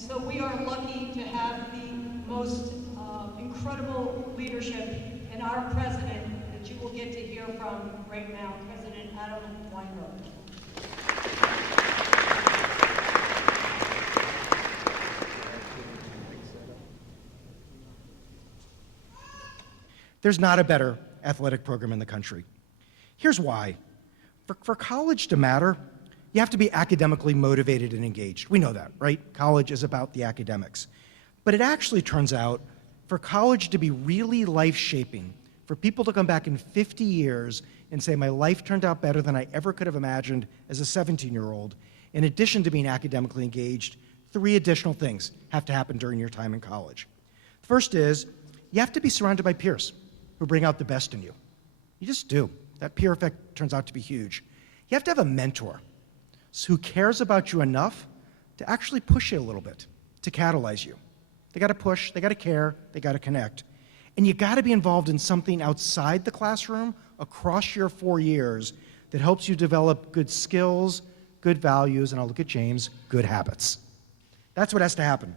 And so we are lucky to have the most incredible leadership in our president that you will get to hear from right now, President Adam Weinberg. There's not a better athletic program in the country. Here's why. For college to matter, you have to be academically motivated and engaged. We know that, right? College is about the academics. But it actually turns out, for college to be really life-shaping, for people to come back in 50 years and say, my life turned out better than I ever could have imagined as a 17-year-old, in addition to being academically engaged, 3 additional things have to happen during your time in college. First is, you have to be surrounded by peers who bring out the best in you. You just do. That peer effect turns out to be huge. You have to have a mentor who cares about you enough to actually push you a little bit, to catalyze you. They gotta push, they gotta care, they gotta connect. And you gotta be involved in something outside the classroom across your 4 years that helps you develop good skills, good values, and I'll look at James, good habits. That's what has to happen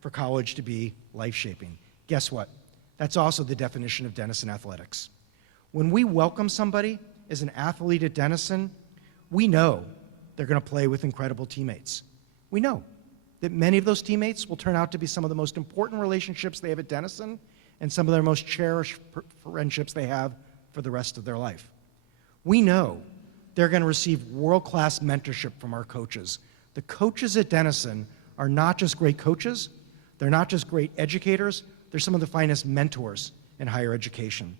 for college to be life-shaping. Guess what? That's also the definition of Denison athletics. When we welcome somebody as an athlete at Denison, we know they're going to play with incredible teammates. We know that many of those teammates will turn out to be some of the most important relationships they have at Denison and some of their most cherished friendships they have for the rest of their life. We know they're going to receive world-class mentorship from our coaches. The coaches at Denison are not just great coaches, they're not just great educators, they're some of the finest mentors in higher education.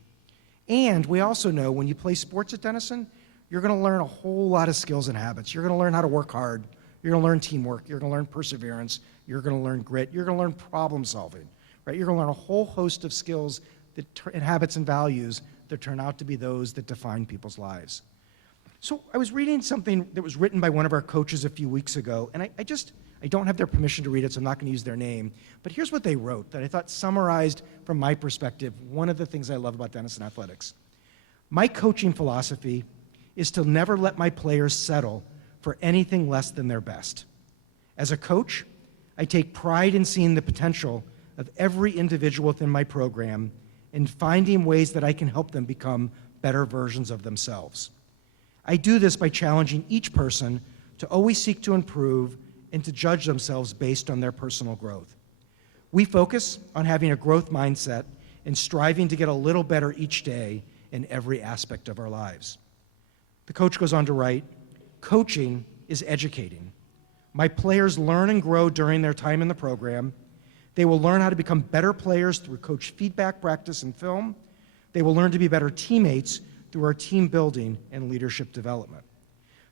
And we also know when you play sports at Denison, you're going to learn a whole lot of skills and habits. You're going to learn how to work hard. You're going to learn teamwork. You're going to learn perseverance. You're going to learn grit. You're going to learn problem solving, right? You're going to learn a whole host of skills and habits and values that turn out to be those that define people's lives. So I was reading something that was written by one of our coaches a few weeks ago, and I don't have their permission to read it, so I'm not going to use their name. But here's what they wrote that I thought summarized, from my perspective, one of the things I love about Denison athletics. My coaching philosophy is to never let my players settle for anything less than their best. As a coach, I take pride in seeing the potential of every individual within my program and finding ways that I can help them become better versions of themselves. I do this by challenging each person to always seek to improve and to judge themselves based on their personal growth. We focus on having a growth mindset and striving to get a little better each day in every aspect of our lives. The coach goes on to write, coaching is educating. My players learn and grow during their time in the program. They will learn how to become better players through coach feedback, practice, and film. They will learn to be better teammates through our team building and leadership development.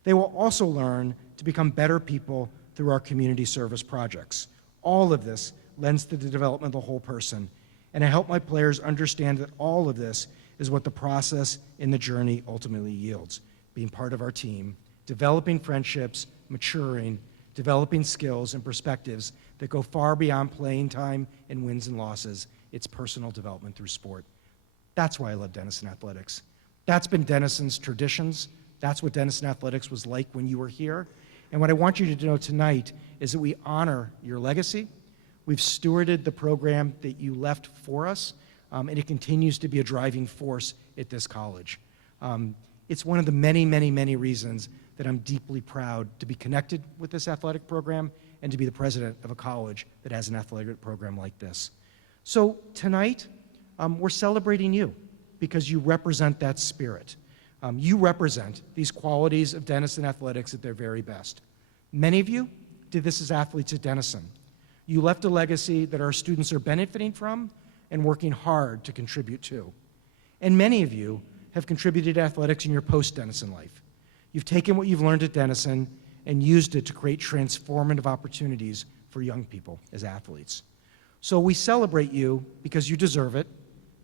They will also learn to become better people through our community service projects. All of this lends to the development of the whole person, and I help my players understand that all of this is what the process in the journey ultimately yields. Being part of our team, developing friendships, maturing, developing skills and perspectives that go far beyond playing time and wins and losses. It's personal development through sport. That's why I love Denison athletics. That's been Denison's traditions. That's what Denison athletics was like when you were here. And what I want you to know tonight is that we honor your legacy. We've stewarded the program that you left for us, and it continues to be a driving force at this college. It's one of the many, many, many reasons that I'm deeply proud to be connected with this athletic program and to be the president of a college that has an athletic program like this. So tonight, we're celebrating you because you represent that spirit. You represent these qualities of Denison athletics at their very best. Many of you did this as athletes at Denison. You left a legacy that our students are benefiting from and working hard to contribute to. And many of you have contributed to athletics in your post-Denison life. You've taken what you've learned at Denison and used it to create transformative opportunities for young people as athletes. So we celebrate you because you deserve it,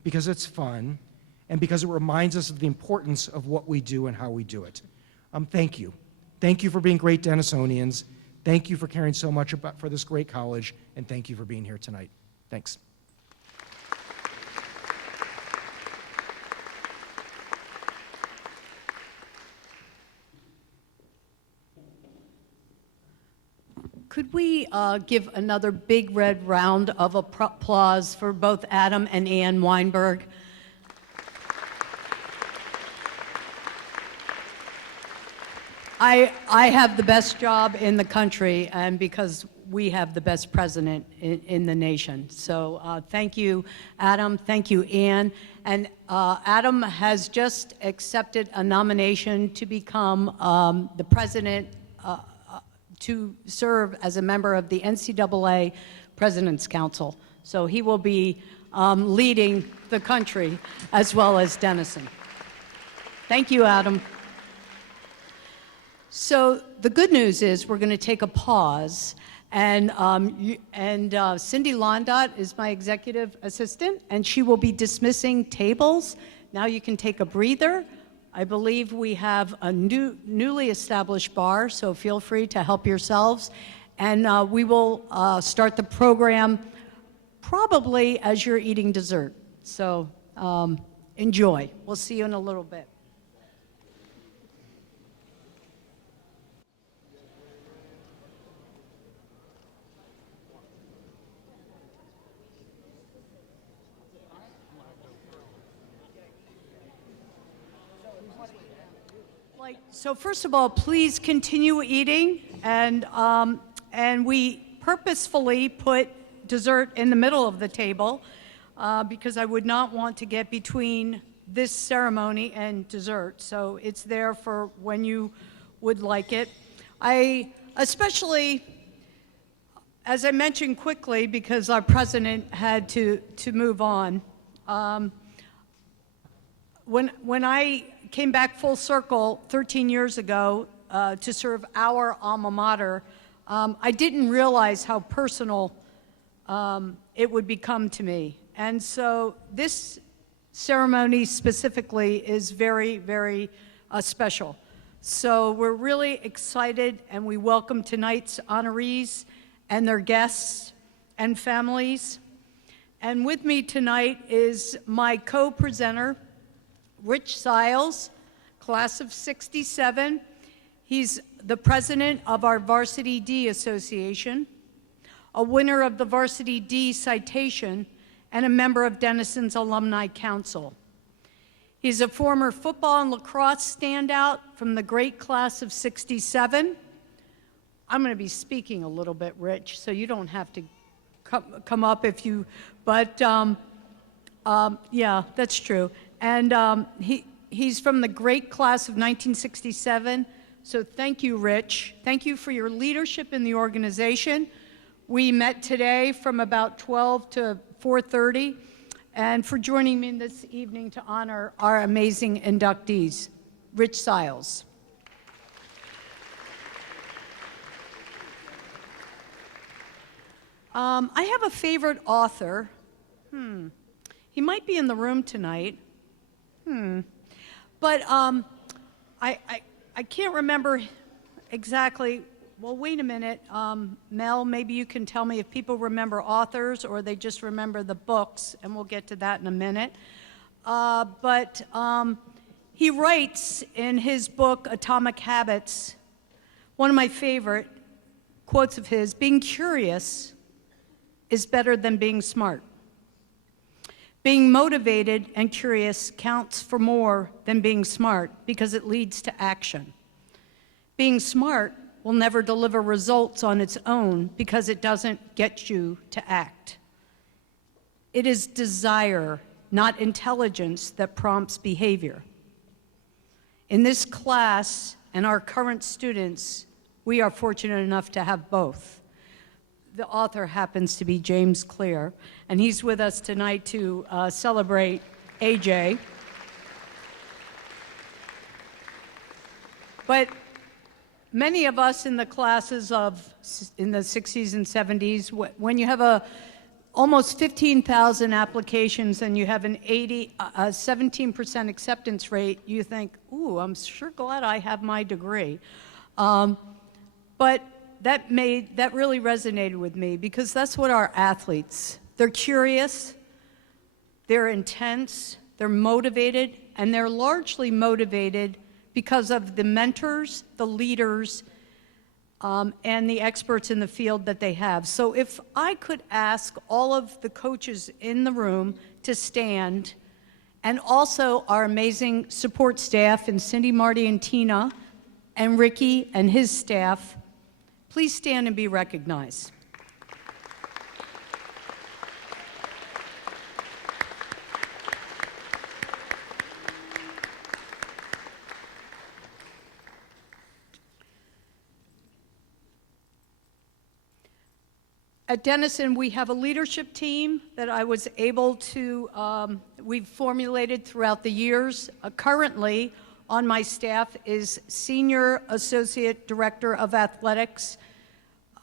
because it's fun, and because it reminds us of the importance of what we do and how we do it. Thank you. Thank you for being great Denisonians. Thank you for caring so much for this great college, and thank you for being here tonight. Thanks. Could we give another big red round of applause for both Adam and Ann Weinberg? I have the best job in the country, and because we have the best president in the nation. So thank you, Adam. Thank you, Ann. And Adam has just accepted a nomination to become the president to serve as a member of the NCAA President's Council. So he will be leading the country as well as Denison. Thank you, Adam. So the good news is we're going to take a pause, and Cindy Londot is my executive assistant, and she will be dismissing tables. Now you can take a breather. I believe we have a newly established bar, so feel free to help yourselves. And we will start the program probably as you're eating dessert. So enjoy. We'll see you in a little bit. So first of all, please continue eating, and we purposefully put dessert in the middle of the table because I would not want to get between this ceremony and dessert. So it's there for when you would like it. I especially, as I mentioned quickly, because our president had to move on, when I came back full circle 13 years ago to serve our alma mater, I didn't realize how personal it would become to me. And so this ceremony specifically is very, very special. So we're really excited, and we welcome tonight's honorees and their guests and families. And with me tonight is my co-presenter, Rich Siles, class of '67. He's the president of our Varsity D Association, a winner of the Varsity D citation, and a member of Denison's Alumni Council. He's a former football and lacrosse standout from the great class of '67. I'm going to be speaking a little bit, Rich, so you don't have to come up if you, but yeah, that's true. And he's from the great class of 1967. So thank you, Rich. Thank you for your leadership in the organization. We met today from about 12 to 4:30, and for joining me this evening to honor our amazing inductees. Rich Siles. I have a favorite author. He might be in the room tonight. But I can't remember exactly. Well, wait a minute. Mel, maybe you can tell me if people remember authors or they just remember the books, and we'll get to that in a minute. But he writes in his book, Atomic Habits, one of my favorite quotes of his: being curious is better than being smart. Being motivated and curious counts for more than being smart because it leads to action. Being smart will never deliver results on its own because it doesn't get you to act. It is desire, not intelligence, that prompts behavior. In this class and our current students, we are fortunate enough to have both. The author happens to be James Clear, and he's with us tonight to celebrate AJ. But many of us in the classes in the 60s and 70s, when you have almost 15,000 applications and you have a 17% acceptance rate, you think, ooh, I'm sure glad I have my degree. But that really resonated with me because that's what our athletes, they're curious, they're intense, they're motivated, and they're largely motivated because of the mentors, the leaders, and the experts in the field that they have. So if I could ask all of the coaches in the room to stand, and also our amazing support staff, and Cindy, Marty, and Tina, and Ricky and his staff, please stand and be recognized. At Denison, we have a leadership team that I was able to, we've formulated throughout the years. Currently, on my staff is Senior Associate Director of Athletics,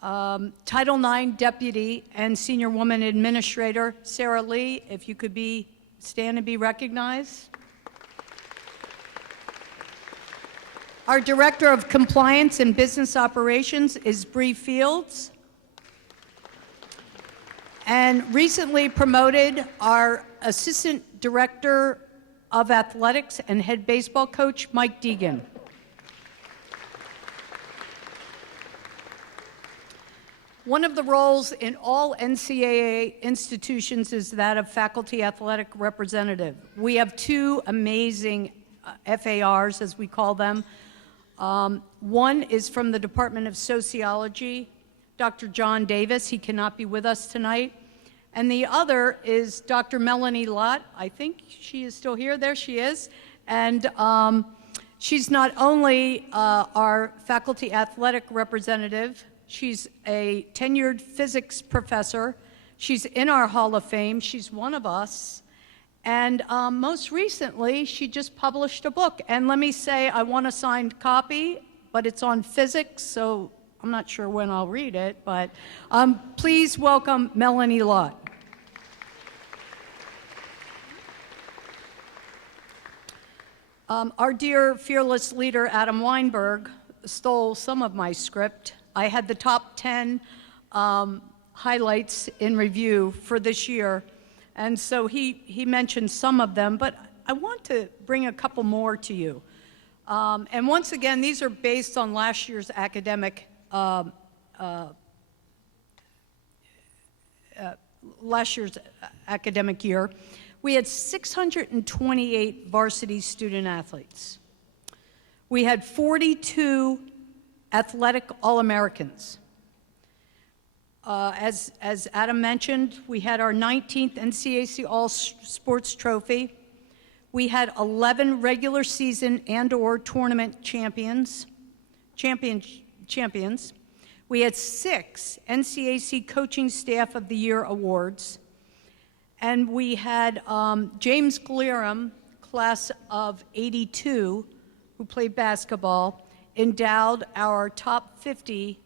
Title IX Deputy, and Senior Woman Administrator, Sarah Lee. If you could stand and be recognized. Our Director of Compliance and Business Operations is Bree Fields. And recently promoted, our Assistant Director of Athletics and Head Baseball Coach, Mike Deegan. One of the roles in all NCAA institutions is that of Faculty Athletic Representative. We have two amazing FARs, as we call them. One is from the Department of Sociology, Dr. John Davis. He cannot be with us tonight. And the other is Dr. Melanie Lott. I think she is still here. There she is. And she's not only our faculty athletic representative, she's a tenured physics professor. She's in our Hall of Fame. She's one of us. And most recently, she just published a book. And let me say, I want a signed copy, but it's on physics, so I'm not sure when I'll read it, but please welcome Melanie Lott. Our dear fearless leader, Adam Weinberg, stole some of my script. I had the top 10 highlights in review for this year, and so he mentioned some of them, but I want to bring a couple more to you. And once again, these are based on last year's academic year. We had 628 varsity student athletes. We had 42 athletic All-Americans. As Adam mentioned, we had our 19th NCAC All-Sports Trophy. We had 11 regular season and/or tournament champions. We had 6 NCAC Coaching Staff of the Year awards. And we had James Glerum, class of '82, who played basketball, endowed our top 50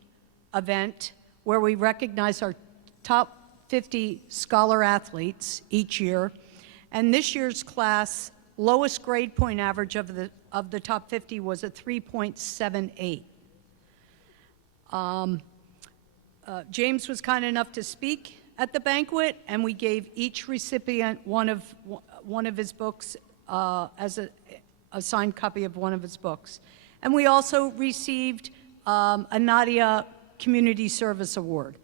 event, where we recognize our top 50 scholar athletes each year. And this year's class, lowest grade point average of the top 50 was a 3.78. James was kind enough to speak at the banquet, and we gave each recipient one of his books as a signed copy of one of his books. And we also received a Nadia Community Service Award.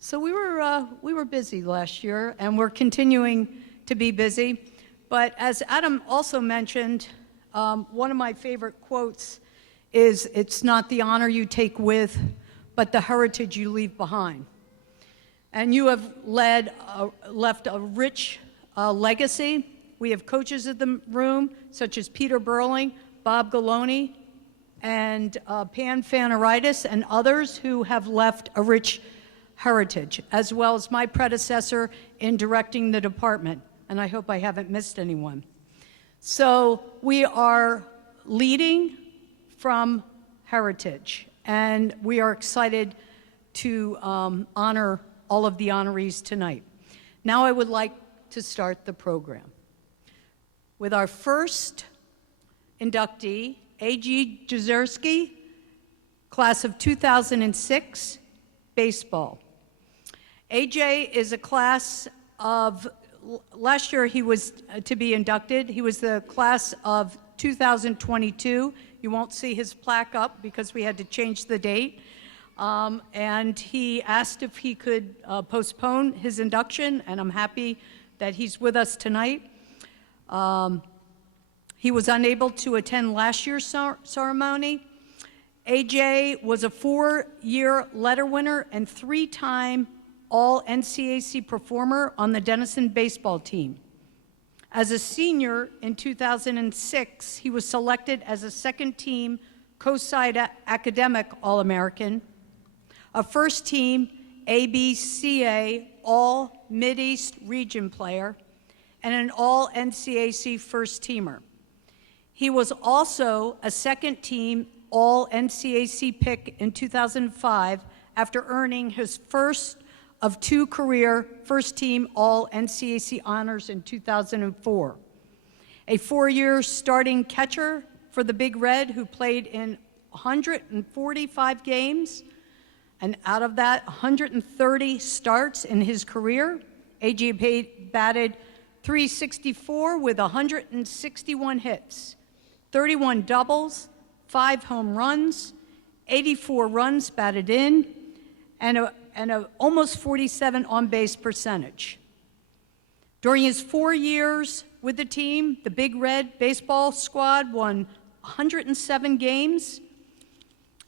So we were busy last year, and we're continuing to be busy. But as Adam also mentioned, one of my favorite quotes is, "It's not the honor you take with, but the heritage you leave behind." And you have left a rich legacy. We have coaches in the room, such as Peter Burling, Bob Galoni, and Pan Fanaritis, and others who have left a rich heritage, as well as my predecessor in directing the department. And I hope I haven't missed anyone. So we are leading from heritage, and we are excited to honor all of the honorees tonight. Now I would like to start the program with our first inductee, A.G. Jezierski, class of 2006, baseball. AJ is a class of, last year he was to be inducted. He was the class of 2022. You won't see his plaque up because we had to change the date. And he asked if he could postpone his induction, and I'm happy that he's with us tonight. He was unable to attend last year's ceremony. AJ was a 4-year letter winner and 3-time All-NCAC performer on the Denison baseball team. As a senior in 2006, he was selected as a second-team co-side academic All-American, a first-team ABCA All-Mideast Region player, and an All-NCAC first-teamer. He was also a second-team All-NCAC pick in 2005 after earning his first of 2 career first-team All-NCAC honors in 2004. A 4-year starting catcher for the Big Red who played in 145 games, and out of that, 130 starts in his career. AJ batted .364 with 161 hits, 31 doubles, 5 home runs, 84 runs batted in, and a almost 47 on-base percentage. During his 4 years with the team, the Big Red baseball squad won 107 games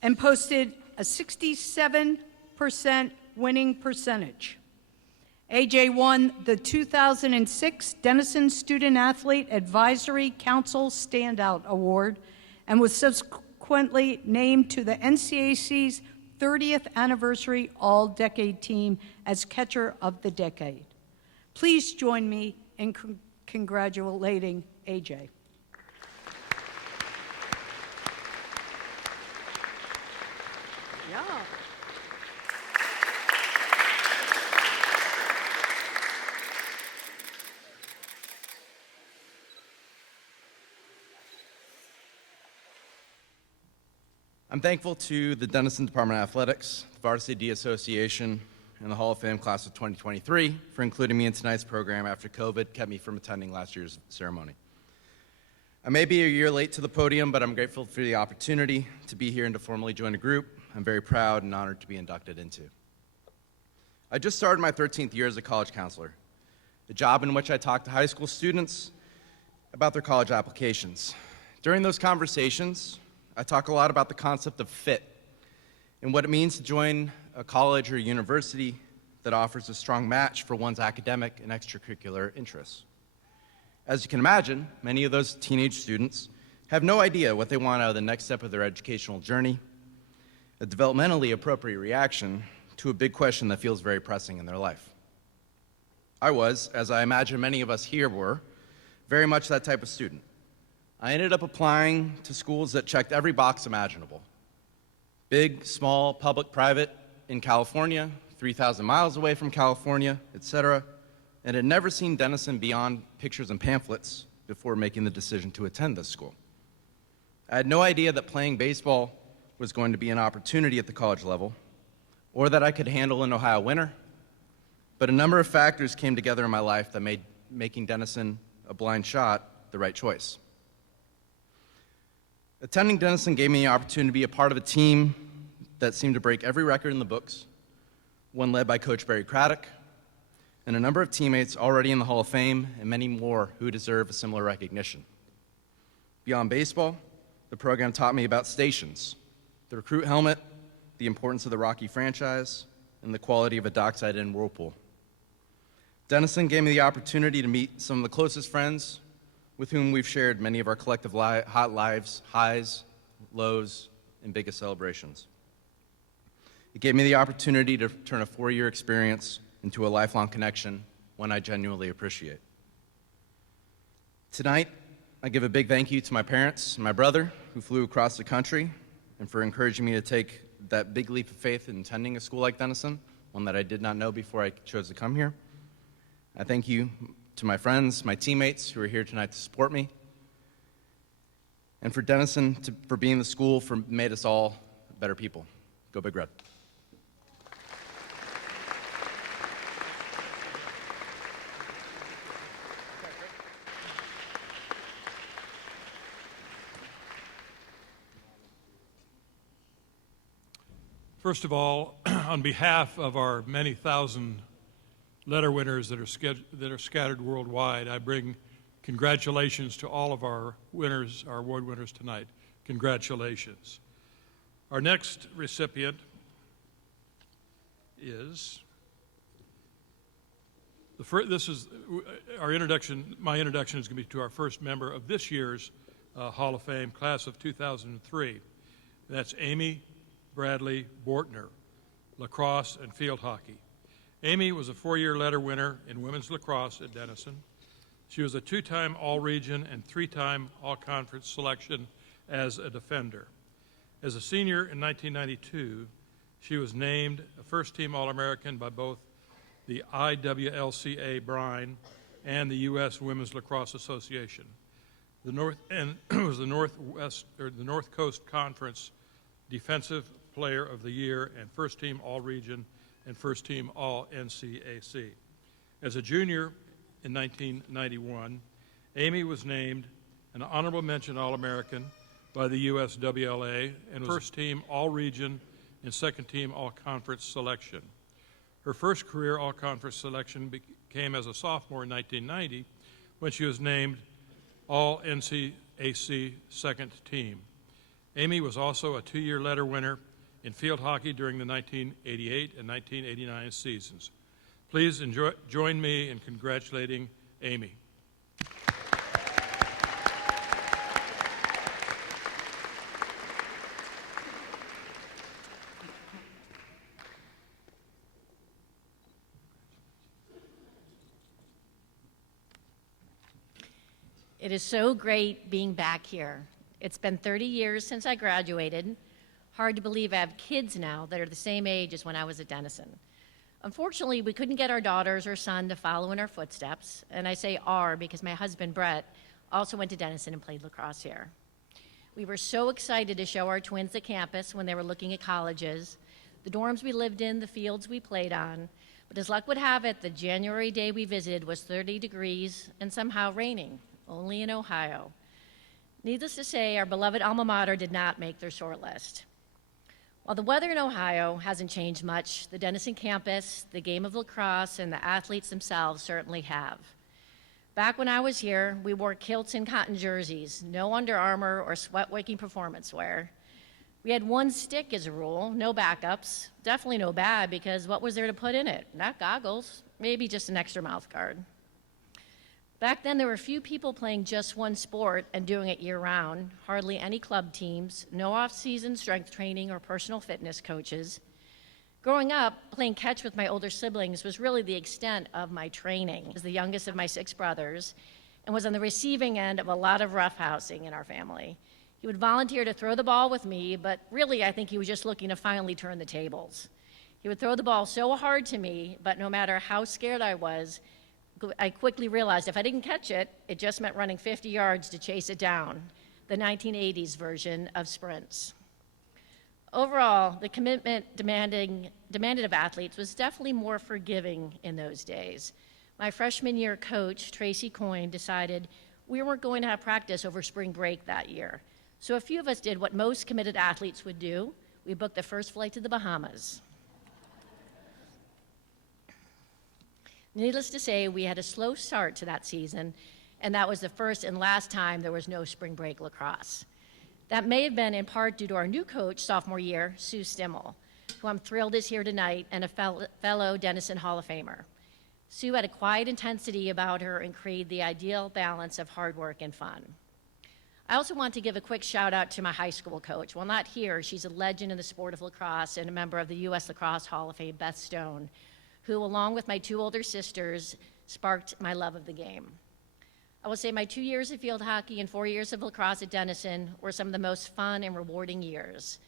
and posted a 67% winning percentage. AJ won the 2006 Denison Student Athlete Advisory Council Standout Award and was subsequently named to the NCAC's 30th anniversary All-Decade Team as Catcher of the Decade. Please join me in congratulating AJ. Yeah. I'm thankful to the Denison Department of Athletics, the Varsity D Association, and the Hall of Fame class of 2023 for including me in tonight's program after COVID kept me from attending last year's ceremony. I may be a year late to the podium, but I'm grateful for the opportunity to be here and to formally join a group I'm very proud and honored to be inducted into. I just started my 13th year as a college counselor, a job in which I talk to high school students about their college applications. During those conversations, I talk a lot about the concept of fit and what it means to join a college or university that offers a strong match for one's academic and extracurricular interests. As you can imagine, many of those teenage students have no idea what they want out of the next step of their educational journey, a developmentally appropriate reaction to a big question that feels very pressing in their life. I was, as I imagine many of us here were, very much that type of student. I ended up applying to schools that checked every box imaginable. Big, small, public, private, in California, 3,000 miles away from California, etc., and had never seen Denison beyond pictures and pamphlets before making the decision to attend this school. I had no idea that playing baseball was going to be an opportunity at the college level, or that I could handle an Ohio winter, but a number of factors came together in my life that made making Denison a blind shot the right choice. Attending Denison gave me the opportunity to be a part of a team that seemed to break every record in the books, one led by Coach Barry Craddock, and a number of teammates already in the Hall of Fame, and many more who deserve a similar recognition. Beyond baseball, the program taught me about stations, the recruit helmet, the importance of the Rocky franchise, and the quality of a dockside inn whirlpool. Denison gave me the opportunity to meet some of the closest friends with whom we've shared many of our collective hot lives, highs, lows, and biggest celebrations. It gave me the opportunity to turn a 4-year experience into a lifelong connection, one I genuinely appreciate. Tonight, I give a big thank you to my parents and my brother who flew across the country and for encouraging me to take that big leap of faith in attending a school like Denison, one that I did not know before I chose to come here. I thank you to my friends, my teammates who are here tonight to support me, and for Denison for being the school for made us all better people. Go Big Red. First of all, on behalf of our many thousand letter winners that are scattered worldwide, I bring congratulations to all of our winners, our award winners tonight. Congratulations. Our next recipient is this is our introduction. My introduction is going to be to our first member of this year's Hall of Fame, class of 2003. That's Amy Bradley Bortner, lacrosse and field hockey. Amy was a 4-year letter winner in women's lacrosse at Denison. She was a 2-time All-Region and 3-time All-Conference selection as a defender. As a senior in 1992, she was named a first-team All-American by both the IWLCA Brine and the U.S. Women's Lacrosse Association. Was the North Coast Conference Defensive Player of the Year and first-team All-Region and first-team All-NCAC. As a junior in 1991, Amy was named an honorable mention All-American by the USWLA and was first-team All-Region and second-team All-Conference selection. Her first career All-Conference selection came as a sophomore in 1990 when she was named All-NCAC second team. Amy was also a 2-year letter winner in field hockey during the 1988 and 1989 seasons. Please join me in congratulating Amy. It is so great being back here. It's been 30 years since I graduated. Hard to believe I have kids now that are the same age as when I was at Denison. Unfortunately, we couldn't get our daughters or son to follow in our footsteps, and I say our because my husband, Brett, also went to Denison and played lacrosse here. We were so excited to show our twins the campus when they were looking at colleges, the dorms we lived in, the fields we played on, but as luck would have it, the January day we visited was 30 degrees and somehow raining, only in Ohio. Needless to say, our beloved alma mater did not make their short list. While the weather in Ohio hasn't changed much, the Denison campus, the game of lacrosse, and the athletes themselves certainly have. Back when I was here, we wore kilts and cotton jerseys, no Under Armour or sweat-wicking performance wear. We had one stick as a rule, no backups, definitely no bag because what was there to put in it? Not goggles, maybe just an extra mouth guard. Back then, there were few people playing just one sport and doing it year-round, hardly any club teams, no off-season strength training or personal fitness coaches. Growing up, playing catch with my older siblings was really the extent of my training. I was the youngest of my 6 brothers and was on the receiving end of a lot of roughhousing in our family. He would volunteer to throw the ball with me, but really I think he was just looking to finally turn the tables. He would throw the ball so hard to me, but no matter how scared I was, I quickly realized if I didn't catch it, it just meant running 50 yards to chase it down, the 1980s version of sprints. Overall, the commitment demanded of athletes was definitely more forgiving in those days. My freshman year coach, Tracy Coyne, decided we weren't going to have practice over spring break that year. So a few of us did what most committed athletes would do. We booked the first flight to the Bahamas. Needless to say, we had a slow start to that season, and that was the first and last time there was no spring break lacrosse. That may have been in part due to our new coach sophomore year, Sue Stimmel, who I'm thrilled is here tonight and a fellow Denison Hall of Famer. Sue had a quiet intensity about her and created the ideal balance of hard work and fun. I also want to give a quick shout out to my high school coach. While not here, she's a legend in the sport of lacrosse and a member of the U.S. Lacrosse Hall of Fame, Beth Stone, who, along with my 2 older sisters, sparked my love of the game. I will say my 2 years of field hockey and 4 years of lacrosse at Denison were some of the most fun and rewarding years.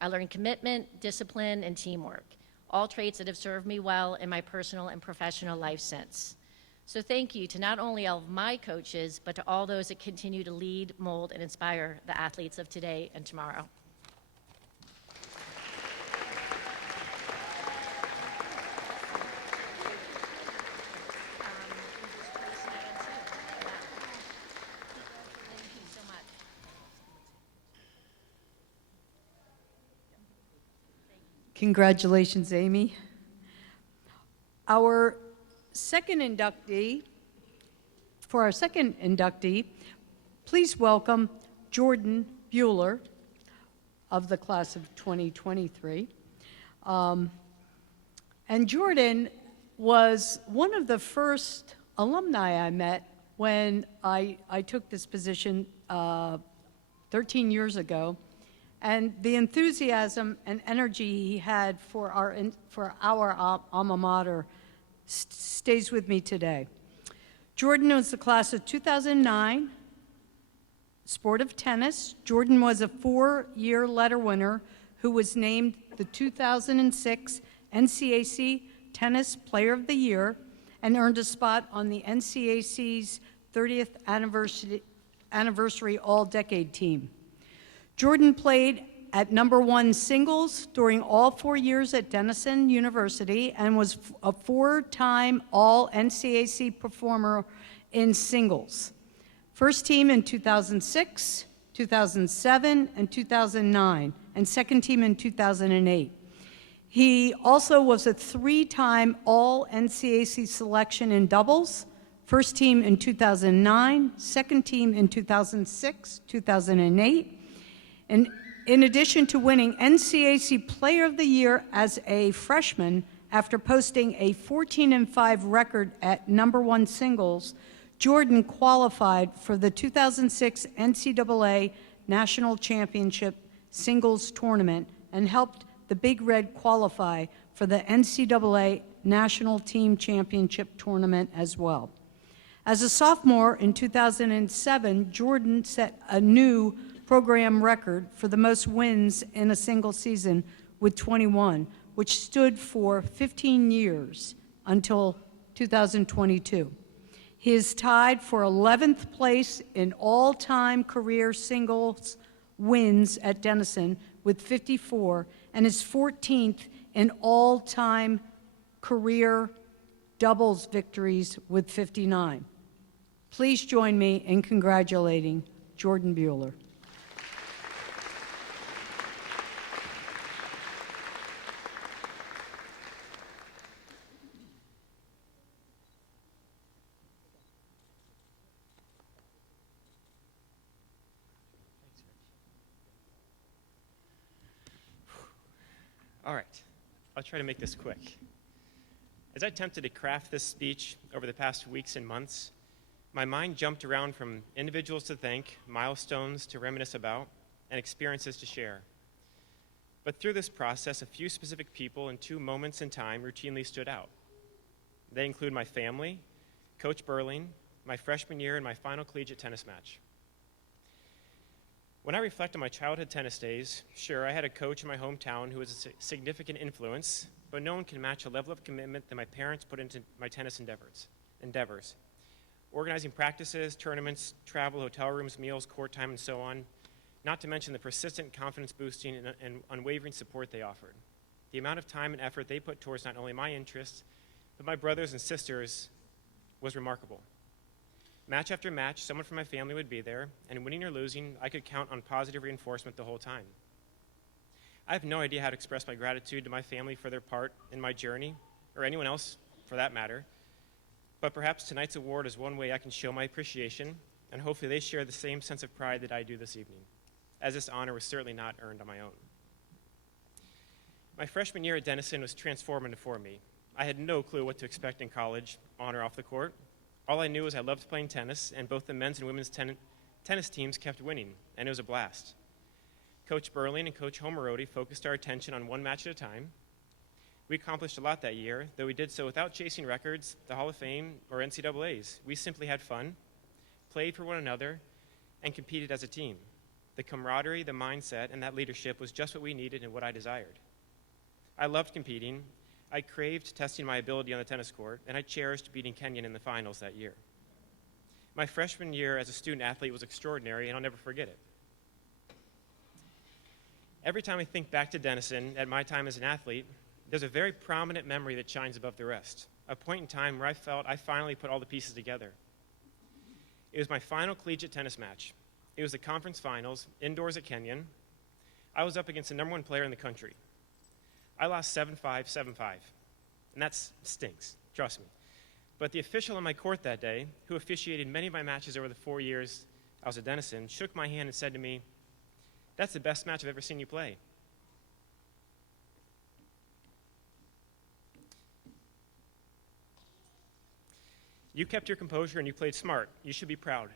I learned commitment, discipline, and teamwork, all traits that have served me well in my personal and professional life since. So thank you to not only all of my coaches, but to all those that continue to lead, mold, and inspire the athletes of today and tomorrow. Congratulations, Amy. Our second inductee, for our second inductee, please welcome Jordan Bueller of the class of 2023. And Jordan was one of the first alumni I met when I took this position 13 years ago. And the enthusiasm and energy he had for our alma mater stays with me today. Jordan was the class of 2009, sport of tennis. Jordan was a 4-year letter winner who was named the 2006 NCAC Tennis Player of the Year and earned a spot on the NCAC's 30th anniversary all-decade team. Jordan played at #1 singles during all 4 years at Denison University and was a 4-time all-NCAC performer in singles. First team in 2006, 2007, and 2009, and second team in 2008. He also was a 3-time all-NCAC selection in doubles, first team in 2009, second team in 2006, 2008, and in addition to winning NCAC Player of the Year as a freshman after posting a 14-5 record at #1 singles, Jordan qualified for the 2006 NCAA National Championship Singles Tournament and helped the Big Red qualify for the NCAA National Team Championship Tournament as well. As a sophomore in 2007, Jordan set a new program record for the most wins in a single season with 21, which stood for 15 years until 2022. He is tied for 11th place in all-time career singles wins at Denison with 54 and is 14th in all-time career doubles victories with 59. Please join me in congratulating Jordan Bueller. All right, I'll try to make this quick. As I attempted to craft this speech over the past weeks and months, my mind jumped around from individuals to thank, milestones to reminisce about, and experiences to share. But through this process, a few specific people and 2 moments in time routinely stood out. They include my family, Coach Burling, my freshman year, and my final collegiate tennis match. When I reflect on my childhood tennis days, sure, I had a coach in my hometown who was a significant influence, but no one can match the level of commitment that my parents put into my tennis endeavors. Organizing practices, tournaments, travel, hotel rooms, meals, court time, and so on, not to mention the persistent confidence-boosting and unwavering support they offered. The amount of time and effort they put towards not only my interests, but my brothers and sisters was remarkable. Match after match, someone from my family would be there, and winning or losing, I could count on positive reinforcement the whole time. I have no idea how to express my gratitude to my family for their part in my journey, or anyone else for that matter, but perhaps tonight's award is one way I can show my appreciation, and hopefully they share the same sense of pride that I do this evening, as this honor was certainly not earned on my own. My freshman year at Denison was transformative for me. I had no clue what to expect in college, on or off the court. All I knew was I loved playing tennis, and both the men's and women's tennis teams kept winning, and it was a blast. Coach Burling and Coach Homerody focused our attention on one match at a time. We accomplished a lot that year, though we did so without chasing records, the Hall of Fame, or NCAAs. We simply had fun, played for one another, and competed as a team. The camaraderie, the mindset, and that leadership was just what we needed and what I desired. I loved competing. I craved testing my ability on the tennis court, and I cherished beating Kenyon in the finals that year. My freshman year as a student athlete was extraordinary, and I'll never forget it. Every time I think back to Denison at my time as an athlete, there's a very prominent memory that shines above the rest, a point in time where I felt I finally put all the pieces together. It was my final collegiate tennis match. It was the conference finals, indoors at Kenyon. I was up against the #1 player in the country. I lost 7-5, 7-5. And that stinks, trust me. But the official on my court that day, who officiated many of my matches over the 4 years I was at Denison, shook my hand and said to me, "That's the best match I've ever seen you play." You kept your composure and you played smart. You should be proud.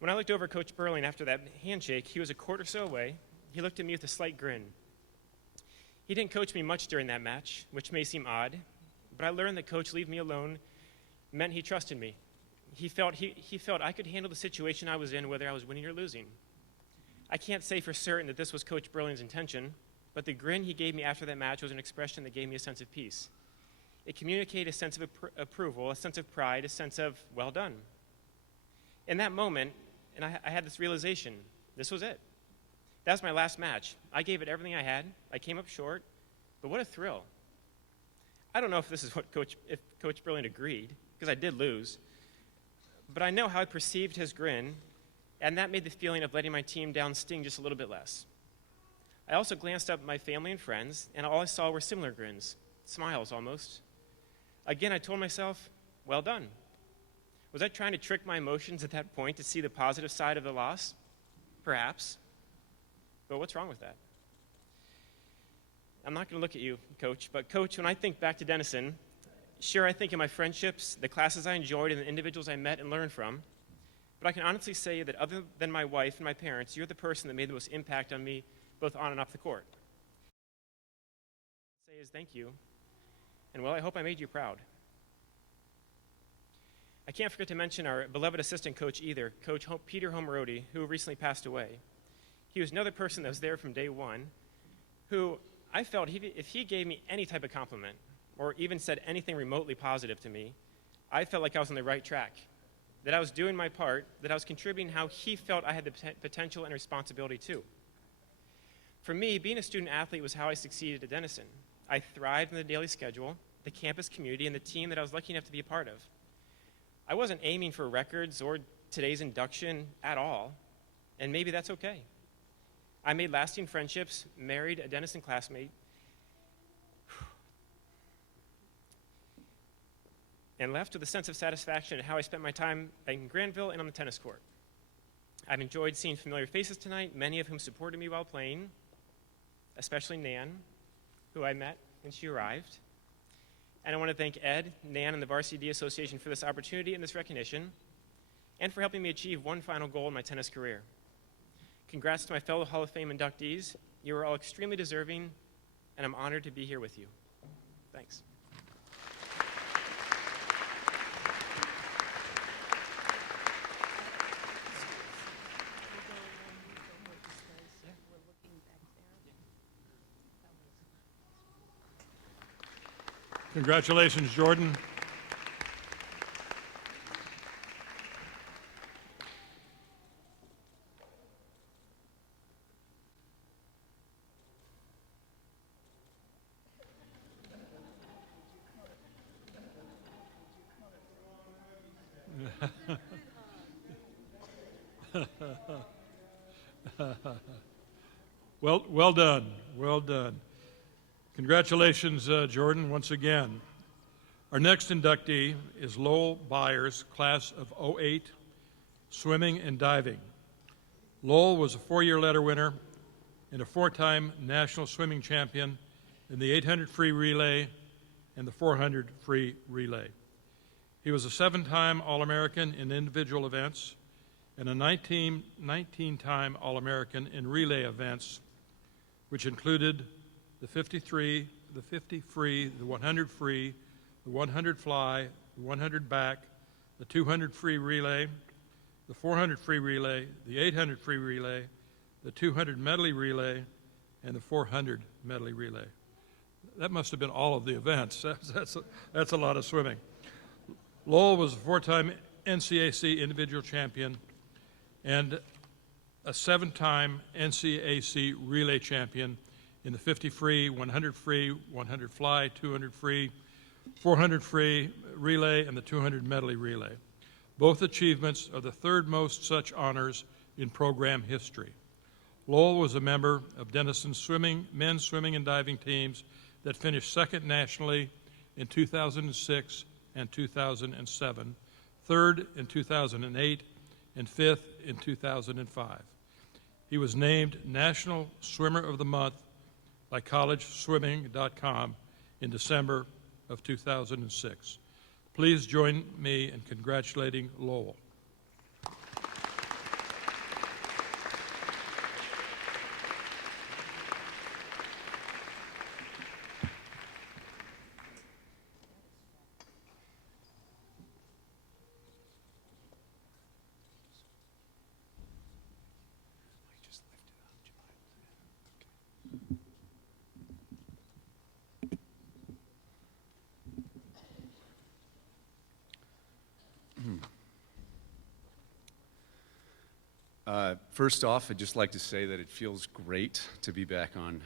When I looked over at Coach Burling after that handshake, he was a court or so away. He looked at me with a slight grin. He didn't coach me much during that match, which may seem odd, but I learned that Coach leave me alone meant he trusted me. He felt I could handle the situation I was in, whether I was winning or losing. I can't say for certain that this was Coach Burling's intention, but the grin he gave me after that match was an expression that gave me a sense of peace. It communicated a sense of approval, a sense of pride, a sense of, well done. In that moment, and I had this realization, this was it. That was my last match. I gave it everything I had. I came up short, but what a thrill. I don't know if this is what Coach Burling agreed, because I did lose, but I know how I perceived his grin, and that made the feeling of letting my team down sting just a little bit less. I also glanced up at my family and friends, and all I saw were similar grins, smiles almost. Again, I told myself, well done. Was I trying to trick my emotions at that point to see the positive side of the loss? Perhaps. But what's wrong with that? I'm not going to look at you, Coach, but Coach, when I think back to Denison, sure, I think of my friendships, the classes I enjoyed, and the individuals I met and learned from, but I can honestly say that other than my wife and my parents, you're the person that made the most impact on me, both on and off the court. What I say is thank you, and well, I hope I made you proud. I can't forget to mention our beloved assistant coach either, Coach Peter Homerodi, who recently passed away. He was another person that was there from day one, who I felt if he gave me any type of compliment or even said anything remotely positive to me, I felt like I was on the right track, that I was doing my part, that I was contributing how he felt I had the potential and responsibility too. For me, being a student athlete was how I succeeded at Denison. I thrived in the daily schedule, the campus community, and the team that I was lucky enough to be a part of. I wasn't aiming for records or today's induction at all, and maybe that's okay. I made lasting friendships, married a Denison classmate, and left with a sense of satisfaction at how I spent my time in Granville and on the tennis court. I've enjoyed seeing familiar faces tonight, many of whom supported me while playing, especially Nan, who I met when she arrived. And I want to thank Ed, Nan, and the Varsity D Association for this opportunity and this recognition, and for helping me achieve one final goal in my tennis career. Congrats to my fellow Hall of Fame inductees. You are all extremely deserving, and I'm honored to be here with you. Thanks. Congratulations, Jordan. Well done. Well done. Congratulations, Jordan, once again. Our next inductee is Lowell Byers, class of '08, swimming and diving. Lowell was a 4-year letter winner and a 4-time national swimming champion in the 800 free relay and the 400 free relay. He was a 7-time All-American in individual events and a 19-time All-American in relay events, which included the 50 free, the 100 free, the 100 fly, the 100 back, the 200 free relay, the 400 free relay, the 800 free relay, the 200 medley relay, and the 400 medley relay. That must have been all of the events. That's a lot of swimming. Lowell was a 4-time NCAC individual champion and a 7-time NCAC relay champion in the 50 free, 100 free, 100 fly, 200 free, 400 free relay, and the 200 medley relay. Both achievements are the third most such honors in program history. Lowell was a member of Denison's men's swimming and diving teams that finished second nationally in 2006 and 2007, third in 2008, and fifth in 2005. He was named National Swimmer of the Month by collegeswimming.com in December of 2006. Please join me in congratulating Lowell. First off, I'd just like to say that it feels great to be back on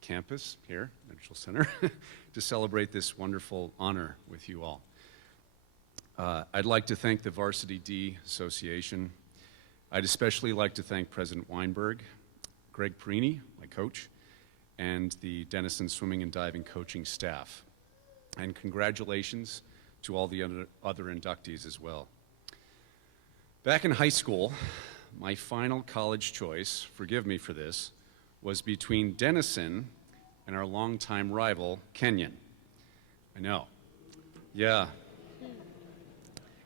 campus here at Mitchell Center to celebrate this wonderful honor with you all. I'd like to thank the Varsity D Association. I'd especially like to thank President Weinberg, Greg Perini, my coach, and the Denison swimming and diving coaching staff. And congratulations to all the other inductees as well. Back in high school, my final college choice, forgive me for this, was between Denison and our longtime rival, Kenyon. I know. Yeah.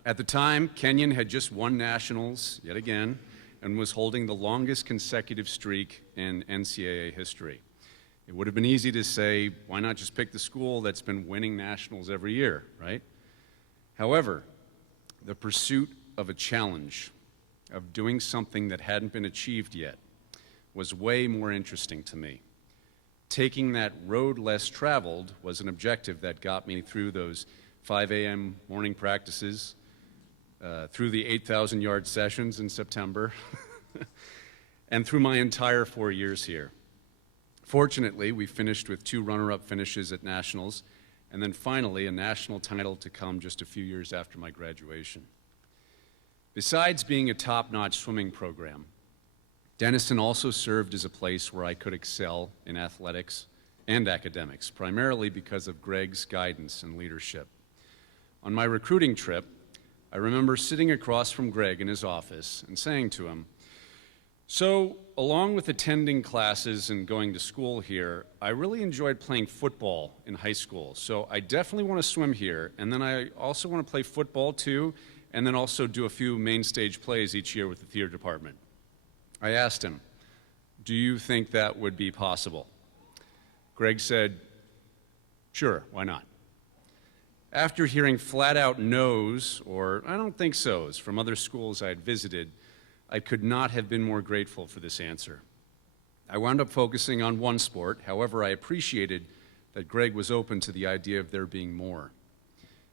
At the time, Kenyon had just won nationals, yet again, and was holding the longest consecutive streak in NCAA history. It would have been easy to say, why not just pick the school that's been winning nationals every year, right? However, the pursuit of a challenge, of doing something that hadn't been achieved yet, was way more interesting to me. Taking that road less traveled was an objective that got me through those 5 a.m. morning practices, through the 8,000-yard sessions in September, and through my entire 4 years here. Fortunately, we finished with 2 runner-up finishes at nationals, and then finally a national title to come just a few years after my graduation. Besides being a top-notch swimming program, Denison also served as a place where I could excel in athletics and academics, primarily because of Greg's guidance and leadership. On my recruiting trip, I remember sitting across from Greg in his office and saying to him, "So, along with attending classes and going to school here, I really enjoyed playing football in high school. So I definitely want to swim here, and then I also want to play football too, and then also do a few main stage plays each year with the theater department." I asked him, "Do you think that would be possible?" Greg said, "Sure, why not?" After hearing flat-out no's or "I don't think so's" from other schools I had visited, I could not have been more grateful for this answer. I wound up focusing on one sport. However, I appreciated that Greg was open to the idea of there being more.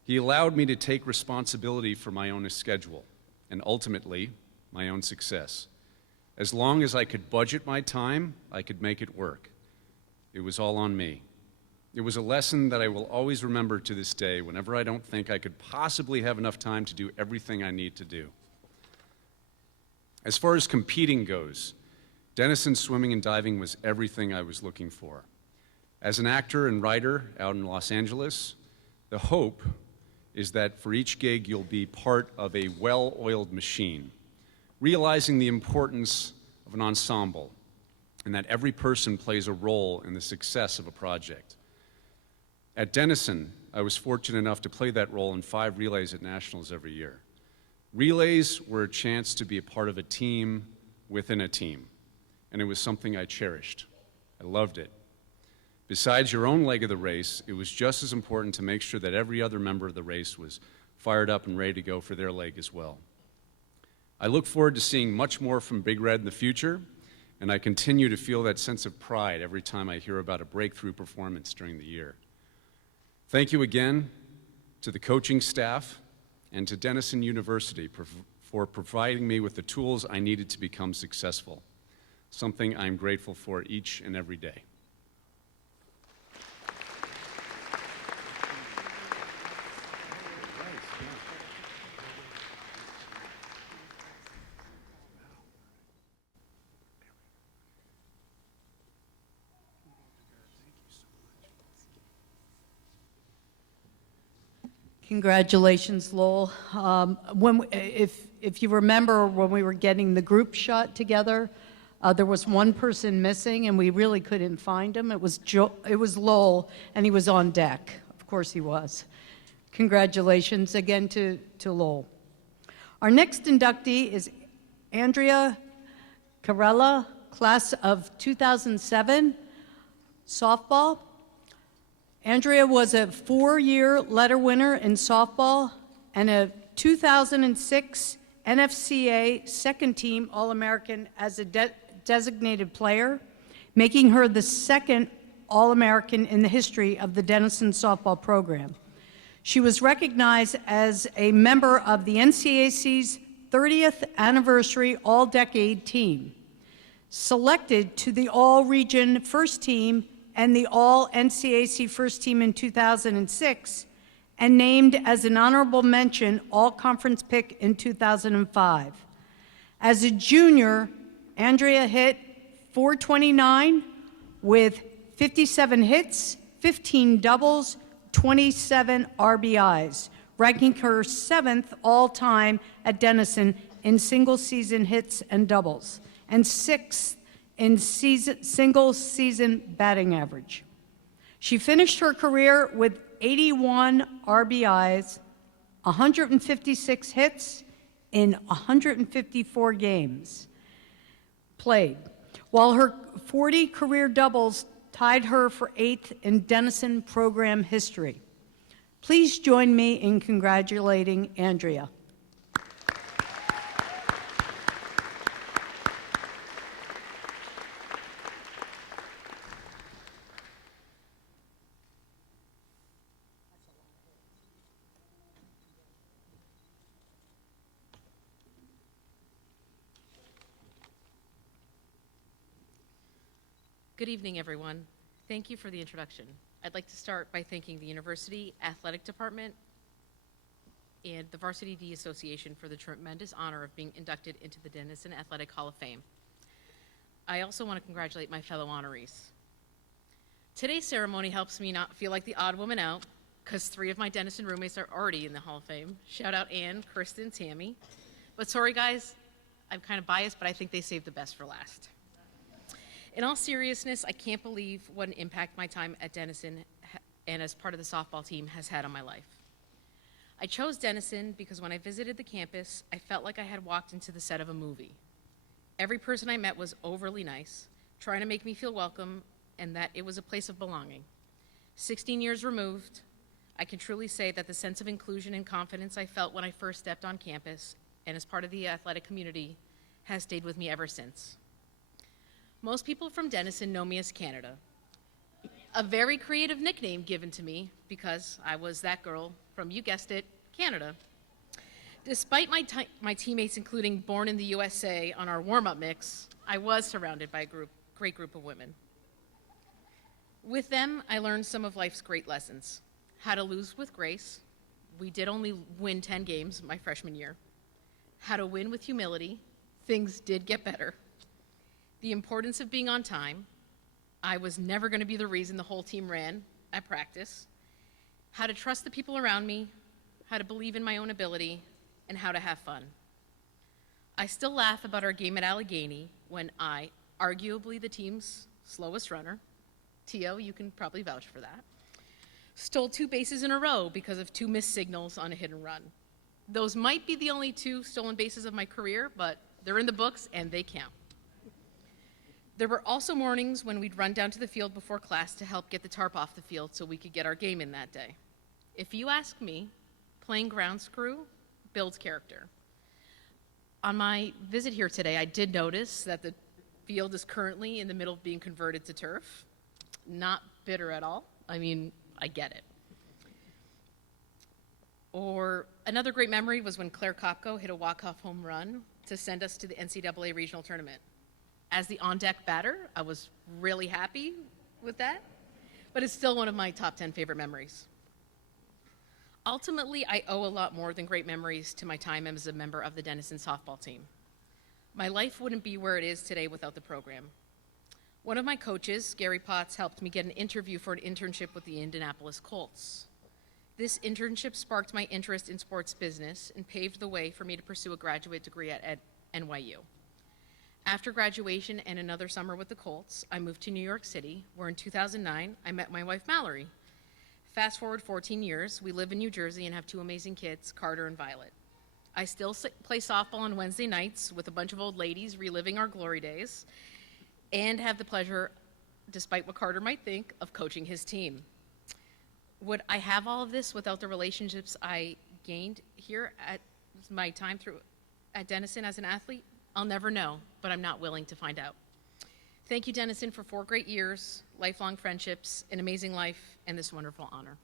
He allowed me to take responsibility for my own schedule and ultimately my own success. As long as I could budget my time, I could make it work. It was all on me. It was a lesson that I will always remember to this day whenever I don't think I could possibly have enough time to do everything I need to do. As far as competing goes, Denison swimming and diving was everything I was looking for. As an actor and writer out in Los Angeles, the hope is that for each gig you'll be part of a well-oiled machine, realizing the importance of an ensemble and that every person plays a role in the success of a project. At Denison, I was fortunate enough to play that role in 5 relays at nationals every year. Relays were a chance to be a part of a team within a team, and it was something I cherished. I loved it. Besides your own leg of the race, it was just as important to make sure that every other member of the race was fired up and ready to go for their leg as well. I look forward to seeing much more from Big Red in the future, and I continue to feel that sense of pride every time I hear about a breakthrough performance during the year. Thank you again to the coaching staff and to Denison University for providing me with the tools I needed to become successful, something I'm grateful for each and every day. Congratulations, Lowell. If you remember when we were getting the group shot together, there was one person missing, and we really couldn't find him. It was Lowell, and he was on deck. Of course he was. Congratulations again to Lowell. Our next inductee is Andrea Carella, class of 2007, softball. Andrea was a 4-year letter winner in softball and a 2006 NFCA second team All-American as a designated player, making her the second All-American in the history of the Denison softball program. She was recognized as a member of the NCAC's 30th anniversary all-decade team, selected to the all-region first team and the all-NCAC first team in 2006, and named as an honorable mention all-conference pick in 2005. As a junior, Andrea hit .429 with 57 hits, 15 doubles, 27 RBIs, ranking her 7th all-time at Denison in single-season hits and doubles, and 6th in single-season batting average. She finished her career with 81 RBIs, 156 hits in 154 games played, while her 40 career doubles tied her for 8th in Denison program history. Please join me in congratulating Andrea. Good evening, everyone. Thank you for the introduction. I'd like to start by thanking the University Athletic Department and the Varsity D Association for the tremendous honor of being inducted into the Denison Athletic Hall of Fame. I also want to congratulate my fellow honorees. Today's ceremony helps me not feel like the odd woman out, because 3 of my Denison roommates are already in the Hall of Fame. Shout out Ann, Kristen, Tammy. But sorry guys, I'm kind of biased, but I think they saved the best for last. In all seriousness, I can't believe what an impact my time at Denison and as part of the softball team has had on my life. I chose Denison because when I visited the campus, I felt like I had walked into the set of a movie. Every person I met was overly nice, trying to make me feel welcome and that it was a place of belonging. 16 years removed, I can truly say that the sense of inclusion and confidence I felt when I first stepped on campus and as part of the athletic community has stayed with me ever since. Most people from Denison know me as Canada, a very creative nickname given to me because I was that girl from, you guessed it, Canada. Despite my teammates including Born in the USA on our warm-up mix, I was surrounded by a great group of women. With them, I learned some of life's great lessons. How to lose with grace. We did only win 10 games my freshman year. How to win with humility. Things did get better. The importance of being on time. I was never going to be the reason the whole team ran at practice. How to trust the people around me, how to believe in my own ability, and how to have fun. I still laugh about our game at Allegheny when I, arguably the team's slowest runner, Tio, you can probably vouch for that, stole 2 bases in a row because of 2 missed signals on a hit and run. Those might be the only 2 stolen bases of my career, but they're in the books and they count. There were also mornings when we'd run down to the field before class to help get the tarp off the field so we could get our game in that day. If you ask me, playing grounds crew builds character. On my visit here today, I did notice that the field is currently in the middle of being converted to turf. Not bitter at all. I mean, I get it. Or another great memory was when Claire Kopko hit a walk-off home run to send us to the NCAA regional tournament. As the on-deck batter, I was really happy with that, but it's still one of my top 10 favorite memories. Ultimately, I owe a lot more than great memories to my time as a member of the Denison softball team. My life wouldn't be where it is today without the program. One of my coaches, Gary Potts, helped me get an interview for an internship with the Indianapolis Colts. This internship sparked my interest in sports business and paved the way for me to pursue a graduate degree at NYU. After graduation and another summer with the Colts, I moved to New York City, where in 2009 I met my wife Mallory. Fast forward 14 years, we live in New Jersey and have two amazing kids, Carter and Violet. I still play softball on Wednesday nights with a bunch of old ladies reliving our glory days, and have the pleasure, despite what Carter might think, of coaching his team. Would I have all of this without the relationships I gained here at my time at Denison as an athlete? I'll never know, but I'm not willing to find out. Thank you, Denison, for 4 great years, lifelong friendships, an amazing life, and this wonderful honor.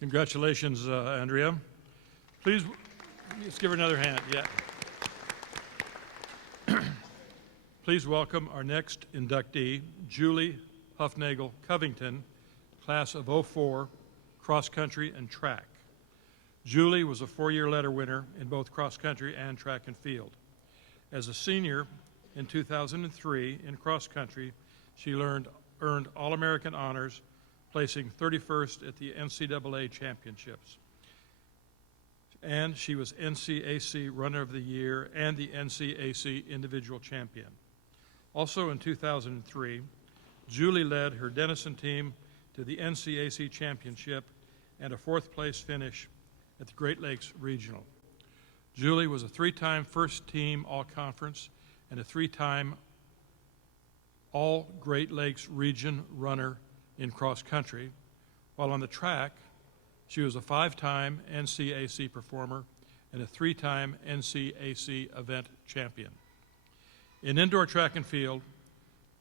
Congratulations, Andrea. Please, let's give her another hand. Yeah. Please welcome our next inductee, Julie Huffnagel Covington, class of '04, cross country and track. Julie was a 4-year letter winner in both cross country and track and field. As a senior in 2003 in cross country, she earned All-American honors, placing 31st at the NCAA championships. And she was NCAC Runner of the Year and the NCAC Individual Champion. Also in 2003, Julie led her Denison team to the NCAC Championship and a 4th place finish at the Great Lakes Regional. Julie was a 3-time first team All-Conference and a 3-time All Great Lakes Region runner in cross country, while on the track, she was a 5-time NCAC performer and a 3-time NCAC event champion. In indoor track and field,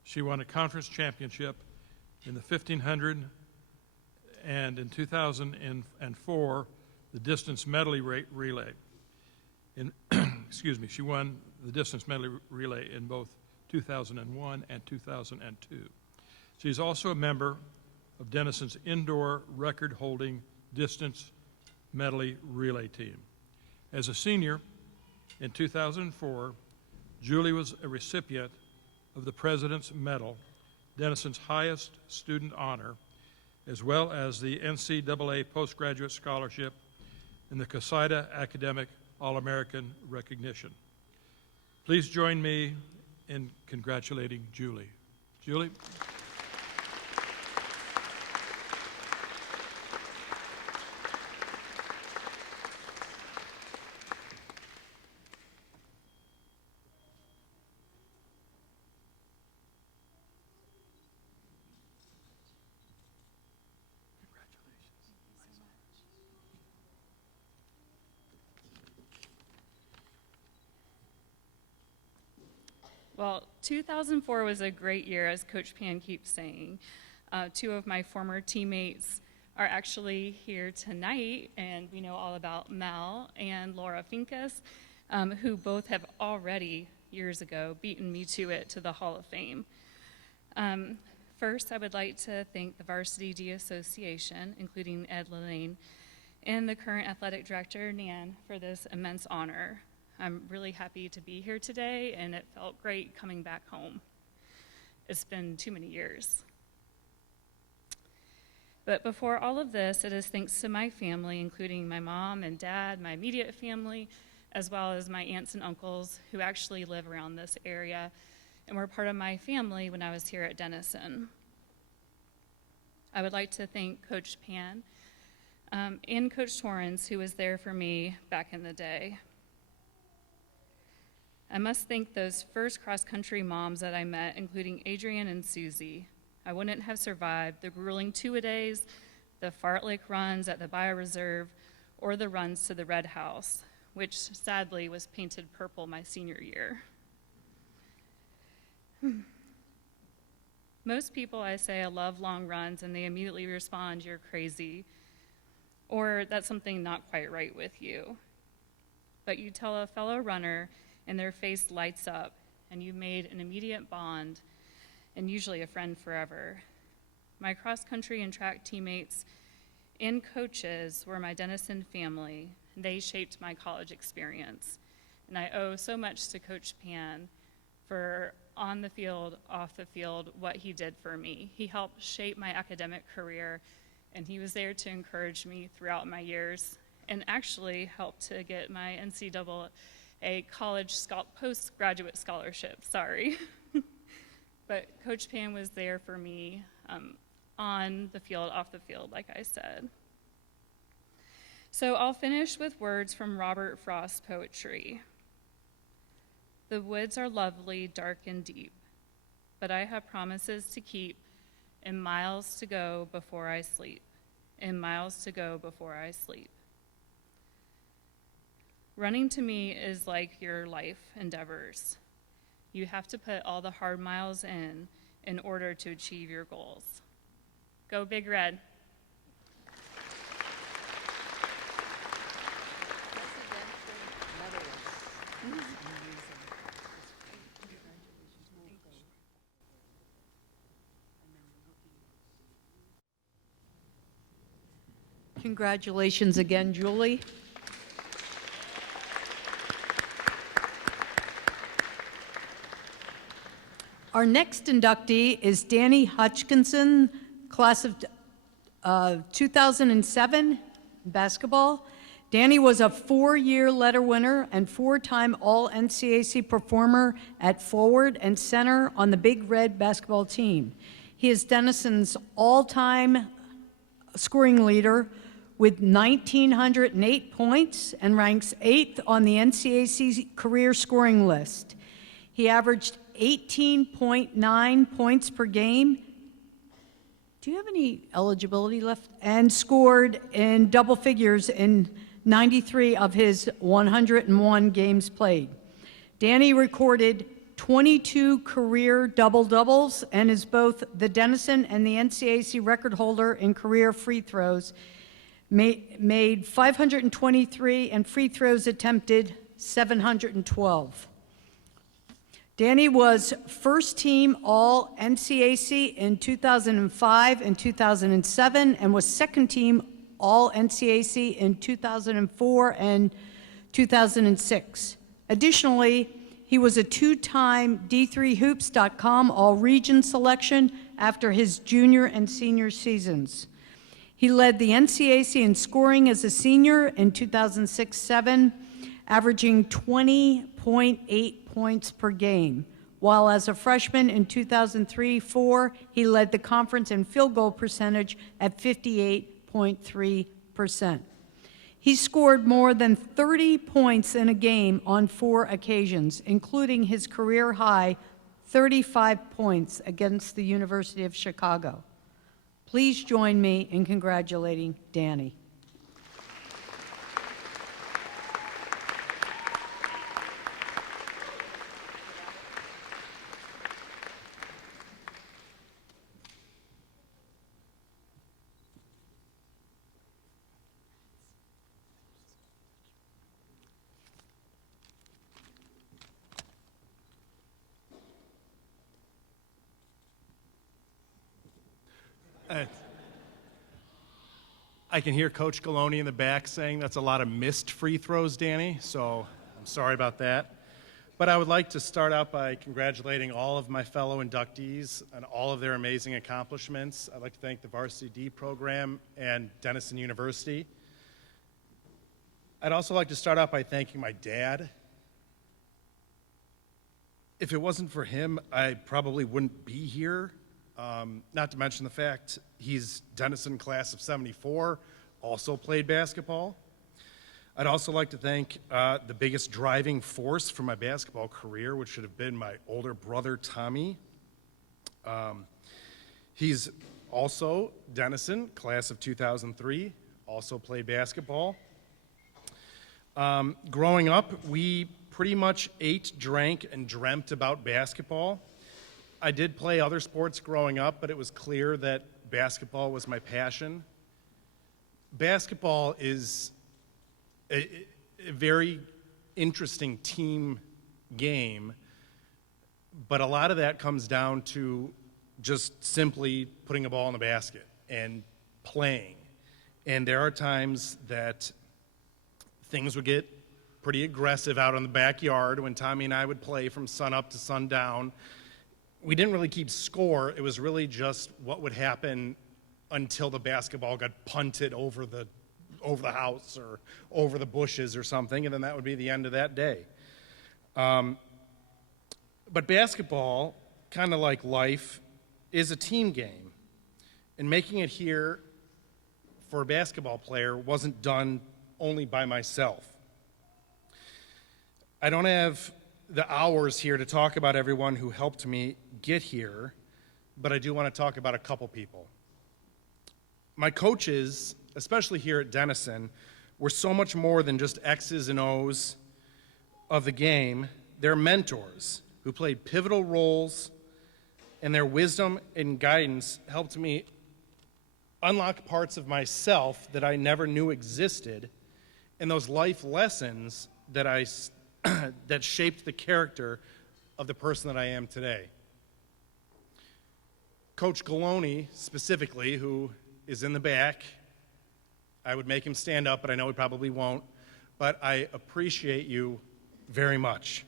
she won a conference championship in the 1500 and in 2004, the distance medley relay. She won the distance medley relay in both 2001 and 2002. She's also a member of Denison's indoor record-holding distance medley relay team. As a senior in 2004, Julie was a recipient of the President's Medal, Denison's highest student honor, as well as the NCAA Postgraduate Scholarship and the CASIDA Academic All-American recognition. Please join me in congratulating Julie. Julie? Well, 2004 was a great year, as Coach Pan keeps saying. 2 of my former teammates are actually here tonight, and we know all about Mel and Laura Finkus, who both have already, years ago, beaten me to the Hall of Fame. First, I would like to thank the Varsity D Association, including Ed Lane, and the current athletic director, Nan, for this immense honor. I'm really happy to be here today, and it felt great coming back home. It's been too many years. But before all of this, it is thanks to my family, including my mom and dad, my immediate family, as well as my aunts and uncles who actually live around this area and were part of my family when I was here at Denison. I would like to thank Coach Pan and Coach Torrance, who was there for me back in the day. I must thank those first cross-country moms that I met, including Adrienne and Susie. I wouldn't have survived the grueling 2-a-days, the fartlek runs at the bioreserve, or the runs to the Red House, which sadly was painted purple my senior year. Most people, I say, I love long runs, and they immediately respond, "You're crazy," or "That's something not quite right with you." But you tell a fellow runner, and their face lights up, and you made an immediate bond, and usually a friend forever. My cross-country and track teammates and coaches were my Denison family. They shaped my college experience. And I owe so much to Coach Pan for on the field, off the field, what he did for me. He helped shape my academic career, and he was there to encourage me throughout my years, and actually helped to get my NCAA college postgraduate scholarship, sorry. But Coach Pan was there for me on the field, off the field, like I said. So I'll finish with words from Robert Frost's poetry. The woods are lovely, dark and deep, but I have promises to keep and miles to go before I sleep, and miles to go before I sleep. Running to me is like your life endeavors. You have to put all the hard miles in order to achieve your goals. Go Big Red. Congratulations again, Julie. Our next inductee is Danny Hutchinson, class of 2007 basketball. Danny was a 4-year letter winner and 4-time All-NCAC performer at forward and center on the Big Red basketball team. He is Denison's all-time scoring leader with 1,908 points and ranks 8th on the NCAC career scoring list. He averaged 18.9 points per game. Do you have any eligibility left? And scored in double figures in 93 of his 101 games played. Danny recorded 22 career double-doubles and is both the Denison and the NCAC record holder in career free throws. Made 523 and free throws attempted 712. Danny was first team All-NCAC in 2005 and 2007 and was second team All-NCAC in 2004 and 2006. Additionally, he was a 2-time D3Hoops.com All-Region selection after his junior and senior seasons. He led the NCAC in scoring as a senior in 2006-07, averaging 20.8 points per game, while as a freshman in 2003-04, he led the conference in field goal percentage at 58.3%. He scored more than 30 points in a game on 4 occasions, including his career high 35 points against the University of Chicago. Please join me in congratulating Danny. I can hear Coach Galoni in the back saying that's a lot of missed free throws, Danny, so I'm sorry about that. But I would like to start out by congratulating all of my fellow inductees on all of their amazing accomplishments. I'd like to thank the Varsity D program and Denison University. I'd also like to start out by thanking my dad. If it wasn't for him, I probably wouldn't be here. Not to mention the fact he's Denison class of 74, also played basketball. I'd also like to thank the biggest driving force for my basketball career, which should have been my older brother, Tommy. He's also Denison, class of 2003, also played basketball. Growing up, we pretty much ate, drank, and dreamt about basketball. I did play other sports growing up, but it was clear that basketball was my passion. Basketball is a very interesting team game, but a lot of that comes down to just simply putting a ball in the basket and playing. And there are times that things would get pretty aggressive out in the backyard when Tommy and I would play from sun up to sundown. We didn't really keep score. It was really just what would happen until the basketball got punted over the house or over the bushes or something, and then that would be the end of that day. But basketball, kind of like life, is a team game. And making it here for a basketball player wasn't done only by myself. I don't have the hours here to talk about everyone who helped me get here, but I do want to talk about a couple people. My coaches, especially here at Denison, were so much more than just X's and O's of the game. They're mentors who played pivotal roles, and their wisdom and guidance helped me unlock parts of myself that I never knew existed, and those life lessons that that shaped the character of the person that I am today. Coach Galoni, specifically, who is in the back, I would make him stand up, but I know he probably won't, but I appreciate you very much.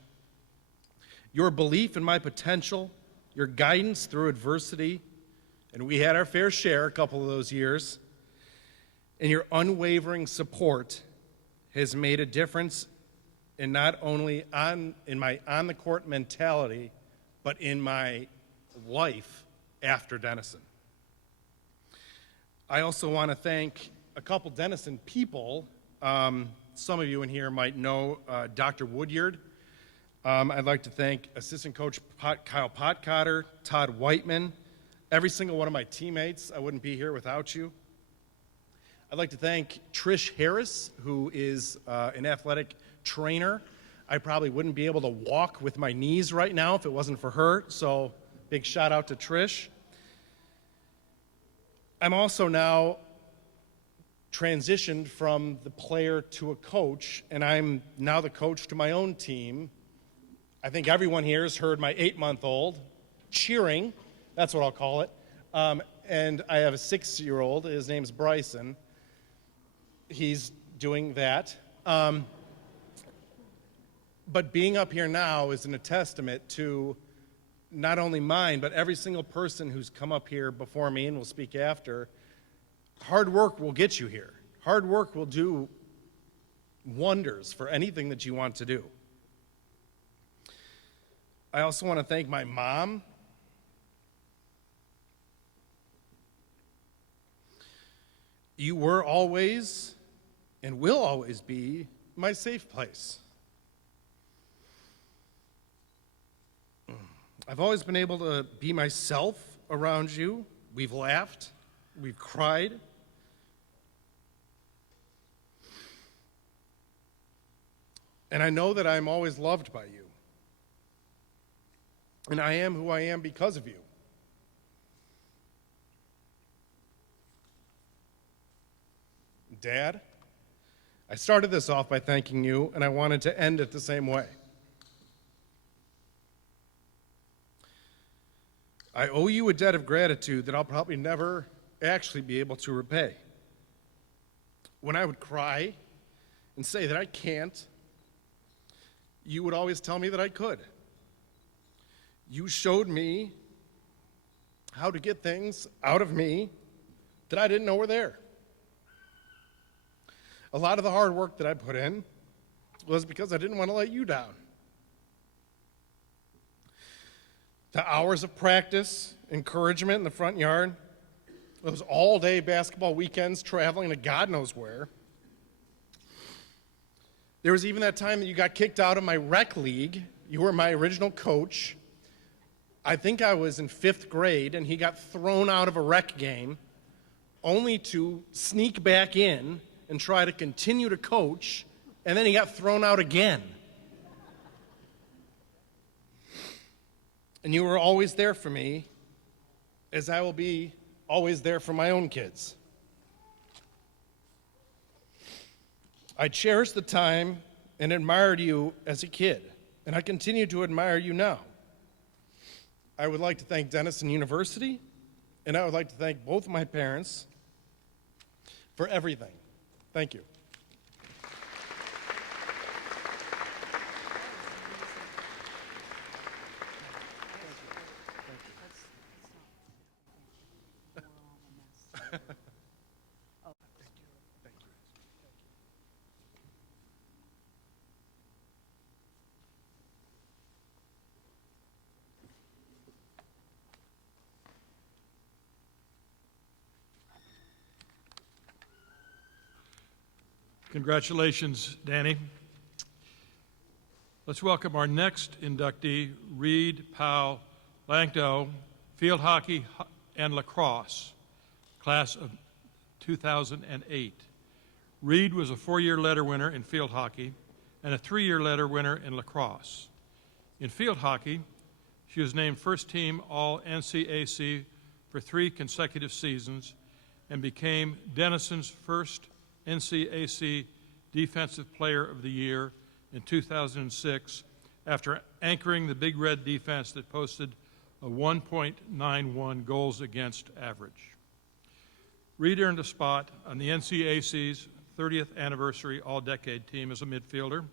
Your belief in my potential, your guidance through adversity, and we had our fair share a couple of those years, and your unwavering support has made a difference in not only in my on-the-court mentality, but in my life after Denison. I also want to thank a couple Denison people. Some of you in here might know Dr. Woodyard. I'd like to thank Assistant Coach Kyle Potcotter, Todd Whiteman, every single one of my teammates. I wouldn't be here without you. I'd like to thank Trish Harris, who is an athletic trainer. I probably wouldn't be able to walk with my knees right now if it wasn't for her, so big shout out to Trish. I'm also now transitioned from the player to a coach, and I'm now the coach to my own team. I think everyone here has heard my 8-month-old cheering, that's what I'll call it, and I have a 6-year-old, his name's Bryson. He's doing that. But being up here now is a testament to not only mine, but every single person who's come up here before me and will speak after. Hard work will get you here. Hard work will do wonders for anything that you want to do. I also want to thank my mom. You were always and will always be my safe place. I've always been able to be myself around you. We've laughed, we've cried. And I know that I'm always loved by you. And I am who I am because of you. Dad, I started this off by thanking you, and I wanted to end it the same way. I owe you a debt of gratitude that I'll probably never actually be able to repay. When I would cry and say that I can't, you would always tell me that I could. You showed me how to get things out of me that I didn't know were there. A lot of the hard work that I put in was because I didn't want to let you down. The hours of practice, encouragement in the front yard, those all-day basketball weekends traveling to God knows where. There was even that time that you got kicked out of my rec league. You were my original coach. I think I was in 5th grade, and he got thrown out of a rec game only to sneak back in and try to continue to coach, and then he got thrown out again. And you were always there for me, as I will be always there for my own kids. I cherished the time and admired you as a kid, and I continue to admire you now. I would like to thank Denison University, and I would like to thank both my parents for everything. Thank you. Congratulations, Danny. Let's welcome our next inductee, Reed Powell Langto, field hockey and lacrosse, class of 2008. Reed was a 4-year letter winner in field hockey and a 3-year letter winner in lacrosse. In field hockey, she was named first team All-NCAC for 3 consecutive seasons and became Denison's first NCAC Defensive Player of the Year in 2006 after anchoring the Big Red defense that posted a 1.91 goals against average. Reed earned a spot on the NCAC's 30th anniversary all-decade team as a midfielder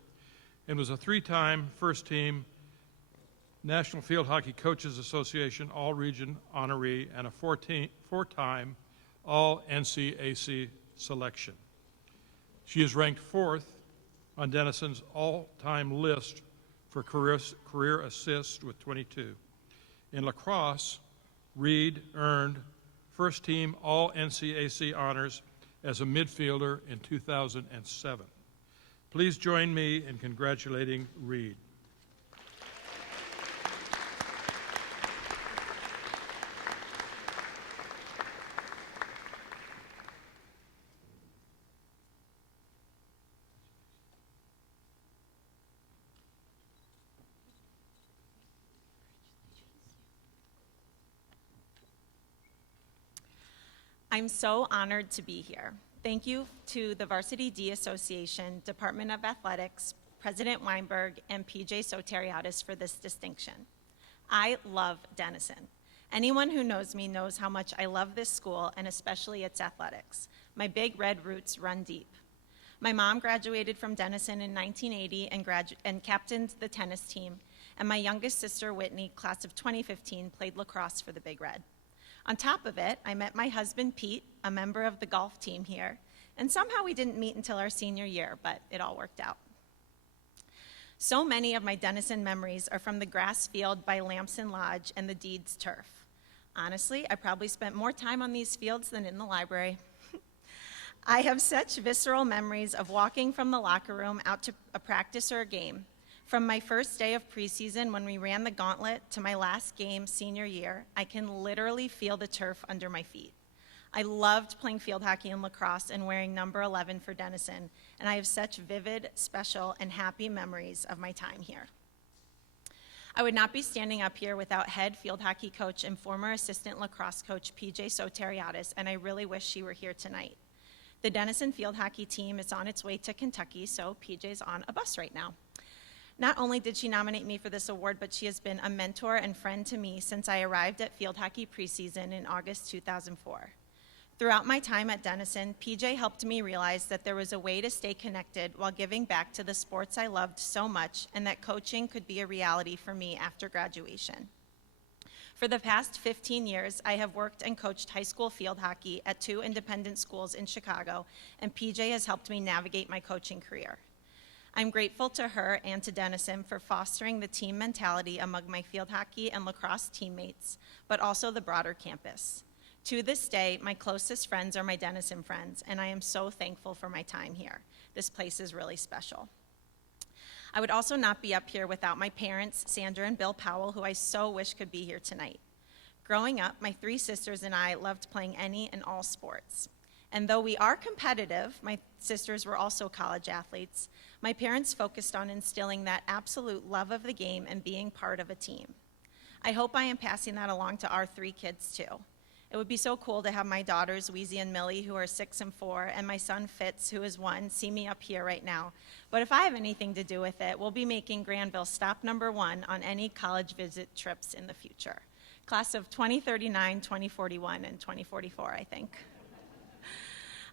and was a 3-time first-team National Field Hockey Coaches Association All-Region honoree and a 4-time All-NCAC selection. She is ranked 4th on Denison's all-time list for career assists with 22. In lacrosse, Reed earned first-team All-NCAC honors as a midfielder in 2007. Please join me in congratulating Reed. I'm so honored to be here. Thank you to the Varsity D Association, Department of Athletics, President Weinberg, and PJ Soteriadis for this distinction. I love Denison. Anyone who knows me knows how much I love this school and especially its athletics. My Big Red roots run deep. My mom graduated from Denison in 1980 and captained the tennis team, and my youngest sister, Whitney, class of 2015, played lacrosse for the Big Red. On top of it, I met my husband, Pete, a member of the golf team here, and somehow we didn't meet until our senior year, but it all worked out. So many of my Denison memories are from the grass field by Lamson Lodge and the Deeds turf. Honestly, I probably spent more time on these fields than in the library. I have such visceral memories of walking from the locker room out to a practice or a game. From my first day of preseason when we ran the gauntlet to my last game senior year, I can literally feel the turf under my feet. I loved playing field hockey and lacrosse and wearing number 11 for Denison, and I have such vivid, special, and happy memories of my time here. I would not be standing up here without head field hockey coach and former assistant lacrosse coach PJ Soteriadis, and I really wish she were here tonight. The Denison field hockey team is on its way to Kentucky, so PJ's on a bus right now. Not only did she nominate me for this award, but she has been a mentor and friend to me since I arrived at field hockey preseason in August 2004. Throughout my time at Denison, PJ helped me realize that there was a way to stay connected while giving back to the sports I loved so much, and that coaching could be a reality for me after graduation. For the past 15 years, I have worked and coached high school field hockey at 2 independent schools in Chicago, and PJ has helped me navigate my coaching career. I'm grateful to her and to Denison for fostering the team mentality among my field hockey and lacrosse teammates, but also the broader campus. To this day, my closest friends are my Denison friends, and I am so thankful for my time here. This place is really special. I would also not be up here without my parents, Sandra and Bill Powell, who I so wish could be here tonight. Growing up, my 3 sisters and I loved playing any and all sports. And though we are competitive, my sisters were also college athletes, my parents focused on instilling that absolute love of the game and being part of a team. I hope I am passing that along to our 3 kids too. It would be so cool to have my daughters, Weezy and Millie, who are 6 and 4, and my son Fitz, who is 1, see me up here right now. But if I have anything to do with it, we'll be making Granville stop number 1 on any college visit trips in the future. class of 2039, 2041, and 2044, I think.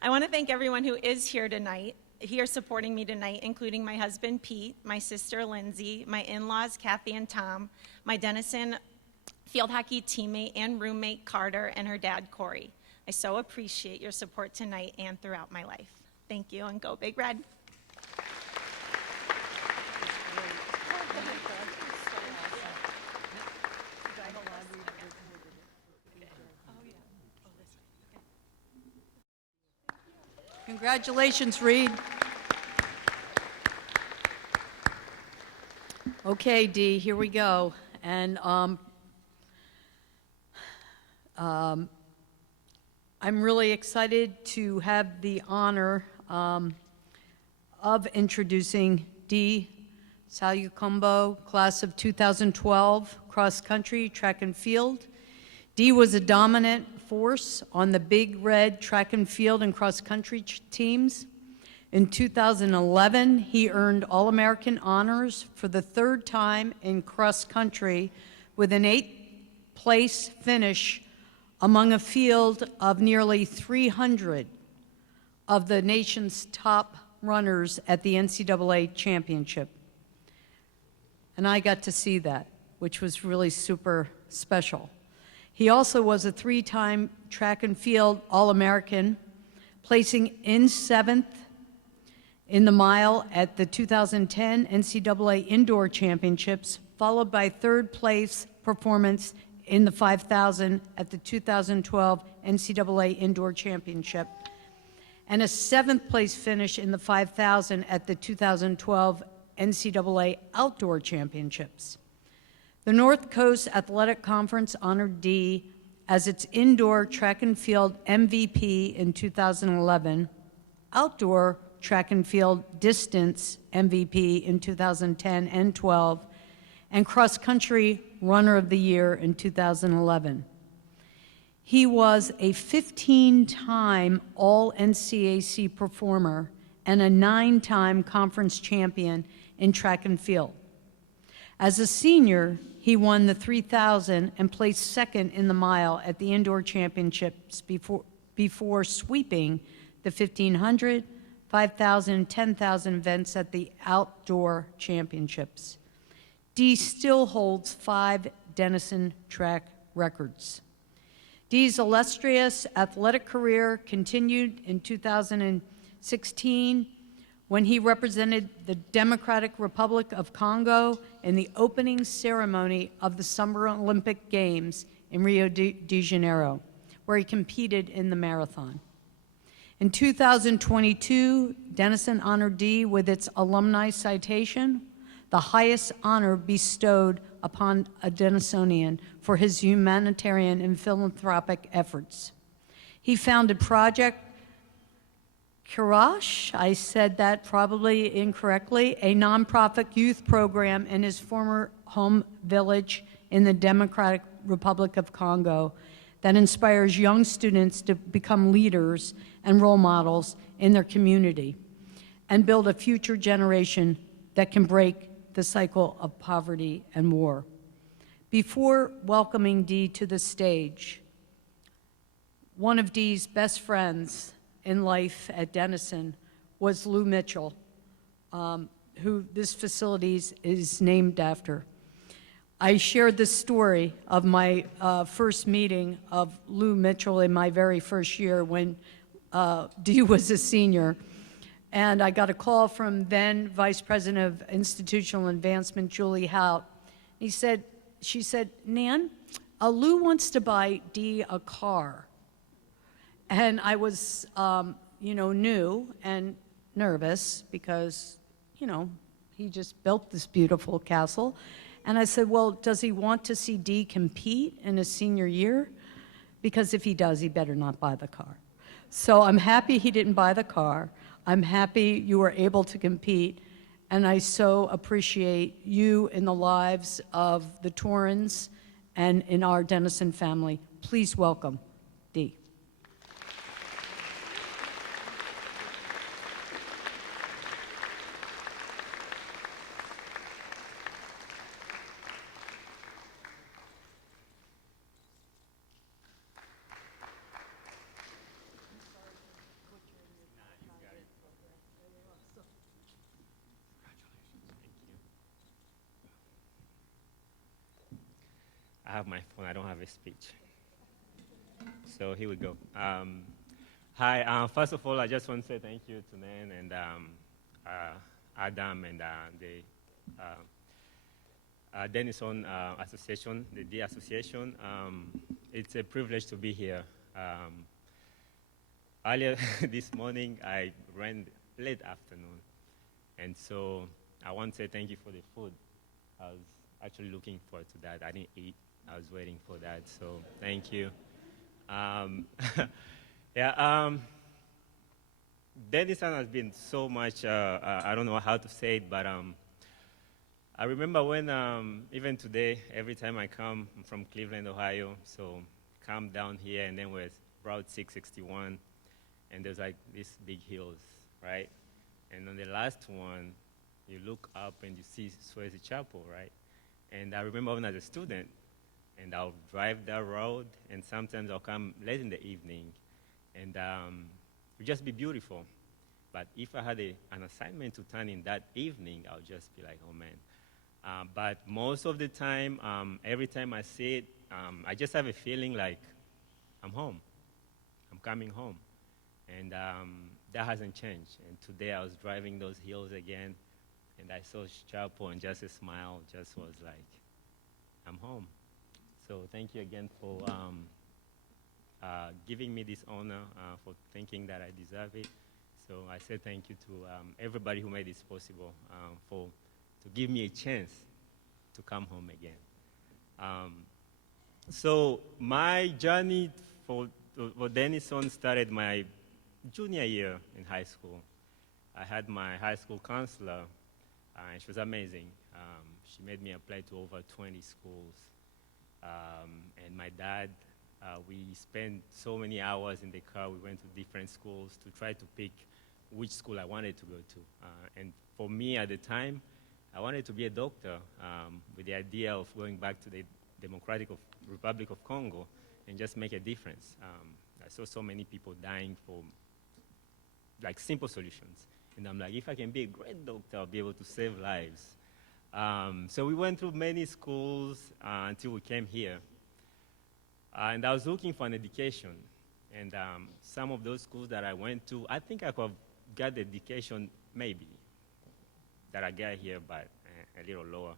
I want to thank everyone who is here tonight, here supporting me tonight, including my husband, Pete, my sister, Lindsay, my in-laws, Kathy and Tom, my Denison field hockey teammate and roommate, Carter, and her dad, Corey. I so appreciate your support tonight and throughout my life. Thank you, and go Big Red. Congratulations, Reed. Okay, Dee, here we go. And I'm really excited to have the honor of introducing Dee Salucombo, class of 2012, cross country, track and field. Dee was a dominant force on the Big Red track and field and cross country teams. In 2011, he earned All-American honors for the third time in cross country with an 8th place finish among a field of nearly 300 of the nation's top runners at the NCAA championship. And I got to see that, which was really super special. He also was a 3-time track and field All-American, placing in 7th in the mile at the 2010 NCAA Indoor Championships, followed by 3rd place performance in the 5,000 at the 2012 NCAA Indoor Championship, and a 7th place finish in the 5,000 at the 2012 NCAA Outdoor Championships. The North Coast Athletic Conference honored Dee as its indoor track and field MVP in 2011, outdoor track and field distance MVP in 2010 and 12, and cross-country runner of the year in 2011. He was a 15-time All-NCAC performer and a 9-time conference champion in track and field. As a senior, he won the 3,000 and placed 2nd in the mile at the indoor championships before sweeping the 1,500, 5,000, 10,000 events at the outdoor championships. Dee still holds 5 Denison track records. Dee's illustrious athletic career continued in 2016 when he represented the Democratic Republic of Congo in the opening ceremony of the Summer Olympic Games in Rio de Janeiro, where he competed in the marathon. In 2022, Denison honored Dee with its alumni citation, the highest honor bestowed upon a Denisonian for his humanitarian and philanthropic efforts. He founded Project Kirash, I said that probably incorrectly, a nonprofit youth program in his former home village in the Democratic Republic of Congo that inspires young students to become leaders and role models in their community and build a future generation that can break the cycle of poverty and war. Before welcoming Dee to the stage, one of Dee's best friends in life at Denison was Lou Mitchell, who this facility is named after. I shared the story of my first meeting of Lou Mitchell in my very first year when Dee was a senior. And I got a call from then Vice President of Institutional Advancement, Julie Hout. She said, Nan, Lou wants to buy Dee a car. And I was, new and nervous because, he just built this beautiful castle. And I said, well, does he want to see Dee compete in his senior year? Because if he does, he better not buy the car. So I'm happy he didn't buy the car. I'm happy you were able to compete. And I so appreciate you in the lives of the Torrens and in our Denison family. Please welcome Dee. have my phone. I don't have a speech. So here we go. Hi. First of all, I just want to say thank you to Nan and Adam and the Denison Association, the D Association. It's a privilege to be here. Earlier this morning, I ran late afternoon, and so I want to say thank you for the food. I was actually looking forward to that. I didn't eat. I was waiting for that, so thank you. Denison has been so much, I don't know how to say it, but I remember when, even today, every time I come, I'm from Cleveland, Ohio, so come down here, and then we're Route 661, and there's like these big hills, right? And on the last one, you look up and you see Swayze Chapel, right? And I remember when I was a student, and I'll drive that road, and sometimes I'll come late in the evening, and it would just be beautiful. But if I had an assignment to turn in that evening, I'll just be like, oh man. But most of the time, every time I see it, I just have a feeling like I'm home. I'm coming home. And that hasn't changed. And today I was driving those hills again, and I saw Chapel, and just a smile just was like, I'm home. So thank you again for giving me this honor, for thinking that I deserve it. So I say thank you to everybody who made this possible, to give me a chance to come home again. So my journey for Denison started my junior year in high school. I had my high school counselor, and she was amazing. She made me apply to over 20 schools. And my dad, we spent so many hours in the car. We went to different schools to try to pick which school I wanted to go to. And for me at the time, I wanted to be a doctor, with the idea of going back to the Republic of Congo and just make a difference. I saw so many people dying for like simple solutions. And I'm like, if I can be a great doctor, I'll be able to save lives. So we went through many schools until we came here. And I was looking for an education. And some of those schools that I went to, I think I could have got the education maybe that I got here, but a little lower.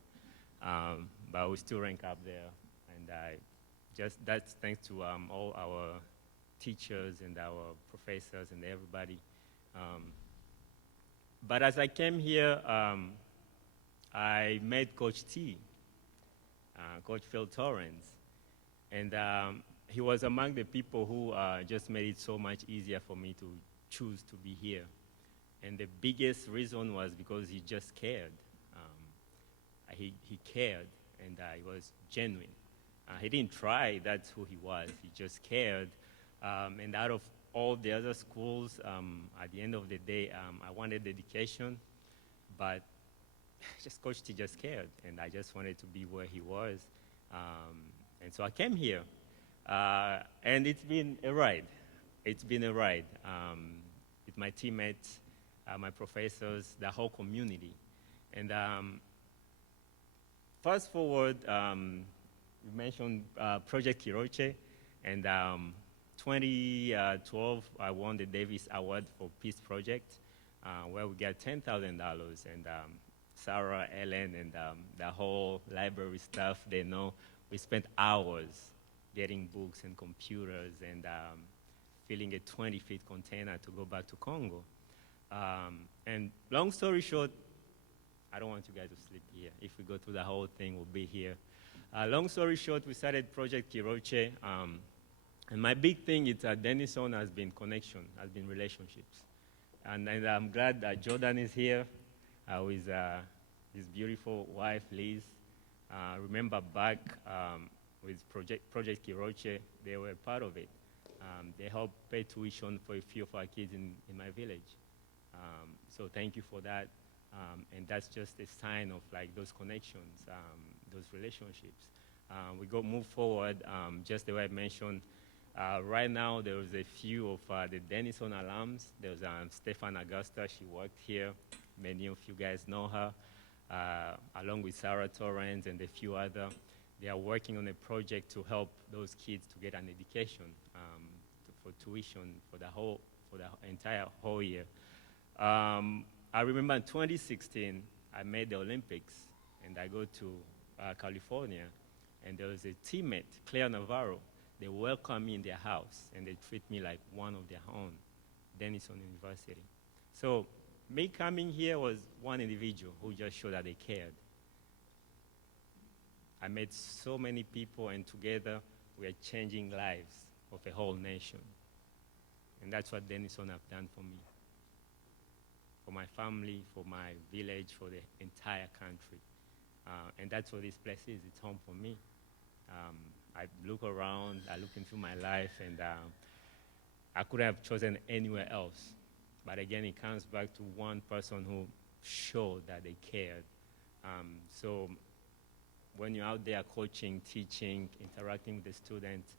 But we still rank up there. And that's thanks to all our teachers and our professors and everybody. But as I came here, I met Coach T, Coach Phil Torrens, and he was among the people who just made it so much easier for me to choose to be here. And the biggest reason was because he just cared. He cared, and he was genuine. He didn't try, that's who he was. He just cared. And out of all the other schools, at the end of the day, I wanted education, but just Coach T just cared, and I just wanted to be where he was. And so I came here, and it's been a ride. It's been a ride with my teammates, my professors, the whole community. And fast forward, you mentioned Project Kiroche, and 2012, I won the Davis Award for Peace Project, where we got $10,000, and Sarah, Ellen, and the whole library staff, they know we spent hours getting books and computers and filling a 20-feet container to go back to Congo. And long story short, I don't want you guys to sleep here. If we go through the whole thing, we'll be here. Long story short, we started Project Kiroche. And my big thing is that Denison has been connection, has been relationships. And I'm glad that Jordan is here with his beautiful wife, Liz. Remember back with Project Kiroche, they were part of it. They helped pay tuition for a few of our kids in my village. So thank you for that. And that's just a sign of like those connections, those relationships. We move forward, just the way I mentioned. Right now, there was a few of the Denison alums. There's Stefan Augusta. She worked here. Many of you guys know her, along with Sarah Torrens and a few other. they are working on a project to help those kids to get an education for tuition for the entire whole year. I remember in 2016, I made the Olympics, and I go to California, and there was a teammate, Claire Navarro. They welcome me in their house, and they treat me like one of their own, Denison University. So me coming here was one individual who just showed that they cared. I met so many people, and together we are changing lives of a whole nation. And that's what Denison have done for me, for my family, for my village, for the entire country. And that's what this place is. It's home for me. I look around, I look into my life, and I could have chosen anywhere else. But again, it comes back to one person who showed that they cared. So when you're out there coaching, teaching, interacting with the students,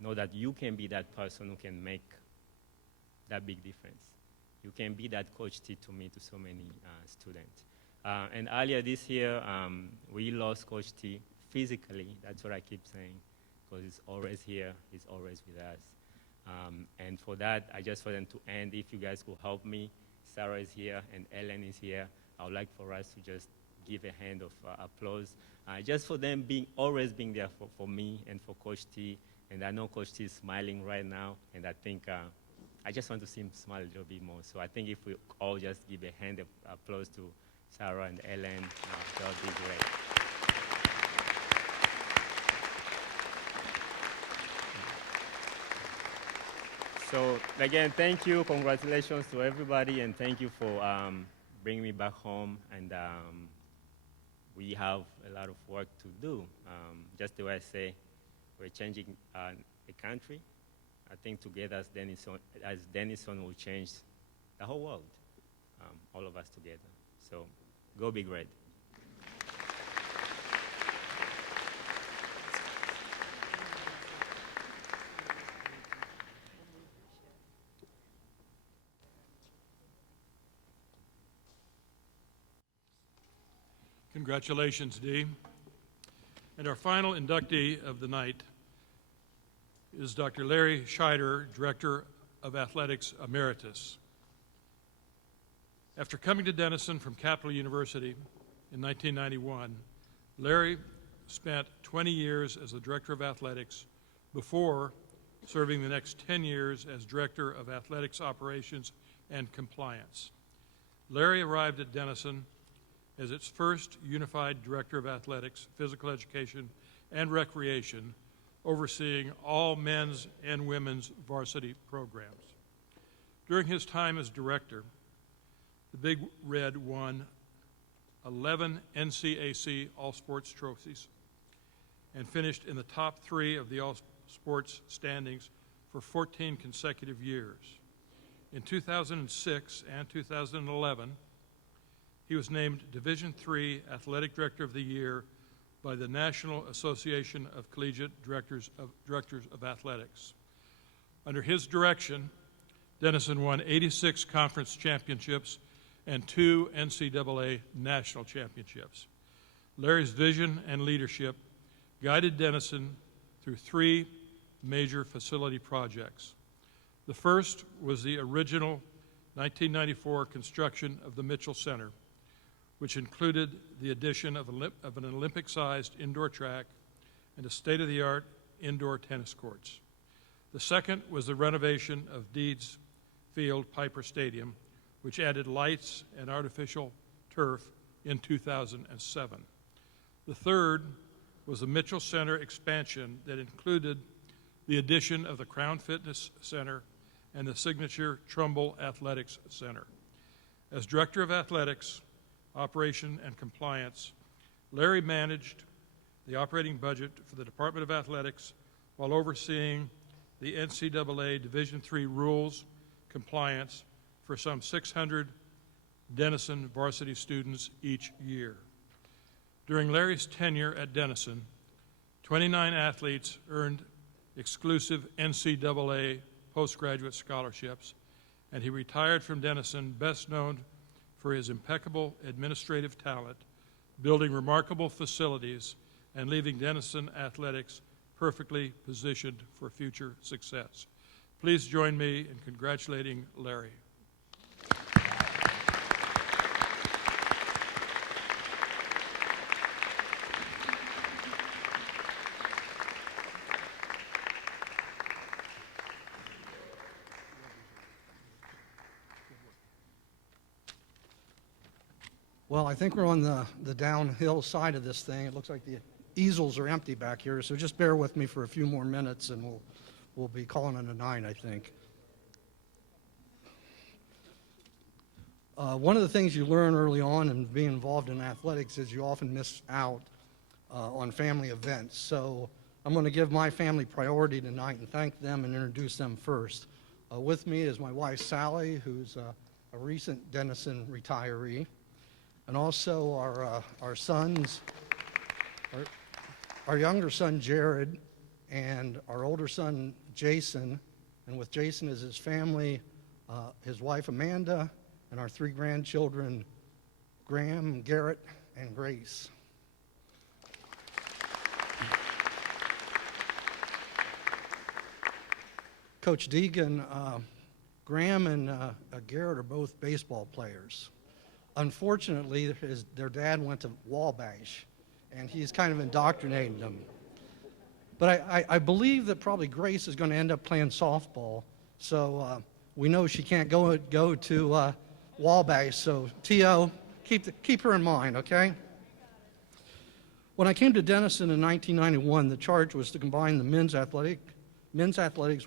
know that you can be that person who can make that big difference. You can be that Coach T to me, to so many students. And earlier this year, we lost Coach T physically. That's what I keep saying, because he's always here, he's always with us. And for that, I just want them to end. If you guys could help me, Sarah is here and Ellen is here. I would like for us to just give a hand of applause, just for them always being there for me and for Coach T. And I know Coach T is smiling right now, and I think I just want to see him smile a little bit more. So I think if we all just give a hand of applause to Sarah and Ellen, that would be great. So again, thank you, congratulations to everybody, and thank you for bringing me back home. And we have a lot of work to do. Just the way I say, we're changing a country. I think together as Denison will change the whole world, all of us together. So go Big Red. Congratulations, Dee. And our final inductee of the night is Dr. Larry Scheider, Director of Athletics Emeritus. After coming to Denison from Capital University in 1991, Larry spent 20 years as the Director of Athletics before serving the next 10 years as Director of Athletics Operations and Compliance. Larry arrived at Denison as its first unified Director of Athletics, Physical Education, and Recreation, overseeing all men's and women's varsity programs. During his time as director, the Big Red won 11 NCAC All-Sports trophies and finished in the top 3 of the All-Sports standings for 14 consecutive years. In 2006 and 2011, he was named Division III Athletic Director of the Year by the National Association of Collegiate Directors of Athletics. Under his direction, Denison won 86 conference championships and 2 NCAA national championships. Larry's vision and leadership guided Denison through 3 major facility projects. The first was the original 1994 construction of the Mitchell Center, which included the addition of an Olympic-sized indoor track and a state-of-the-art indoor tennis courts. The second was the renovation of Deeds Field Piper Stadium, which added lights and artificial turf in 2007. The third was the Mitchell Center expansion that included the addition of the Crown Fitness Center and the signature Trumbull Athletics Center. As Director of Athletics, Operation and Compliance, Larry managed the operating budget for the Department of Athletics while overseeing the NCAA Division III rules compliance for some 600 Denison varsity students each year. During Larry's tenure at Denison, 29 athletes earned exclusive NCAA postgraduate scholarships, and he retired from Denison best known for his impeccable administrative talent, building remarkable facilities, and leaving Denison athletics perfectly positioned for future success. Please join me in congratulating Larry. Well, I think we're on the downhill side of this thing. It looks like the easels are empty back here, so just bear with me for a few more minutes and we'll be calling it a 9, I think. One of the things you learn early on in being involved in athletics is you often miss out on family events. So I'm going to give my family priority tonight and thank them and introduce them first. With me is my wife, Sally, who's a recent Denison retiree, and also our sons, our younger son, Jared, and our older son, Jason, and with Jason is his family, his wife, Amanda, and our 3 grandchildren, Graham, Garrett, and Grace. Coach Deegan, Graham and Garrett are both baseball players. Unfortunately, their dad went to Wabash, and he's kind of indoctrinated them. But I believe that probably Grace is going to end up playing softball, so we know she can't go to Wabash, so T.O., keep her in mind, okay? When I came to Denison in 1991, the charge was to combine the men's athletics,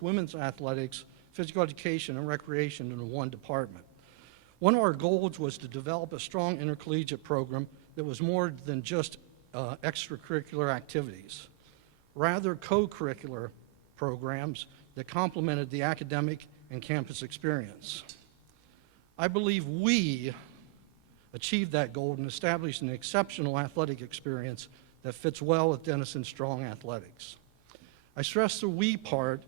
women's athletics, physical education, and recreation into one department. One of our goals was to develop a strong intercollegiate program that was more than just extracurricular activities, rather co-curricular programs that complemented the academic and campus experience. I believe we achieved that goal and established an exceptional athletic experience that fits well with Denison's strong athletics. I stress the we part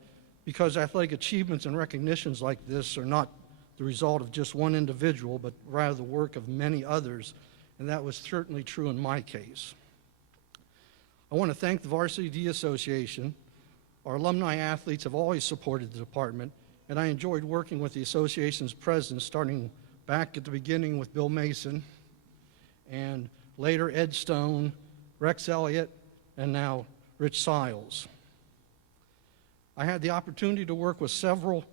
because athletic achievements and recognitions like this are not the result of just one individual, but rather the work of many others, and that was certainly true in my case. I want to thank the Varsity D Association. Our alumni athletes have always supported the department, and I enjoyed working with the association's president, starting back at the beginning with Bill Mason, and later Ed Stone, Rex Elliott, and now Rich Siles. I had the opportunity to work with several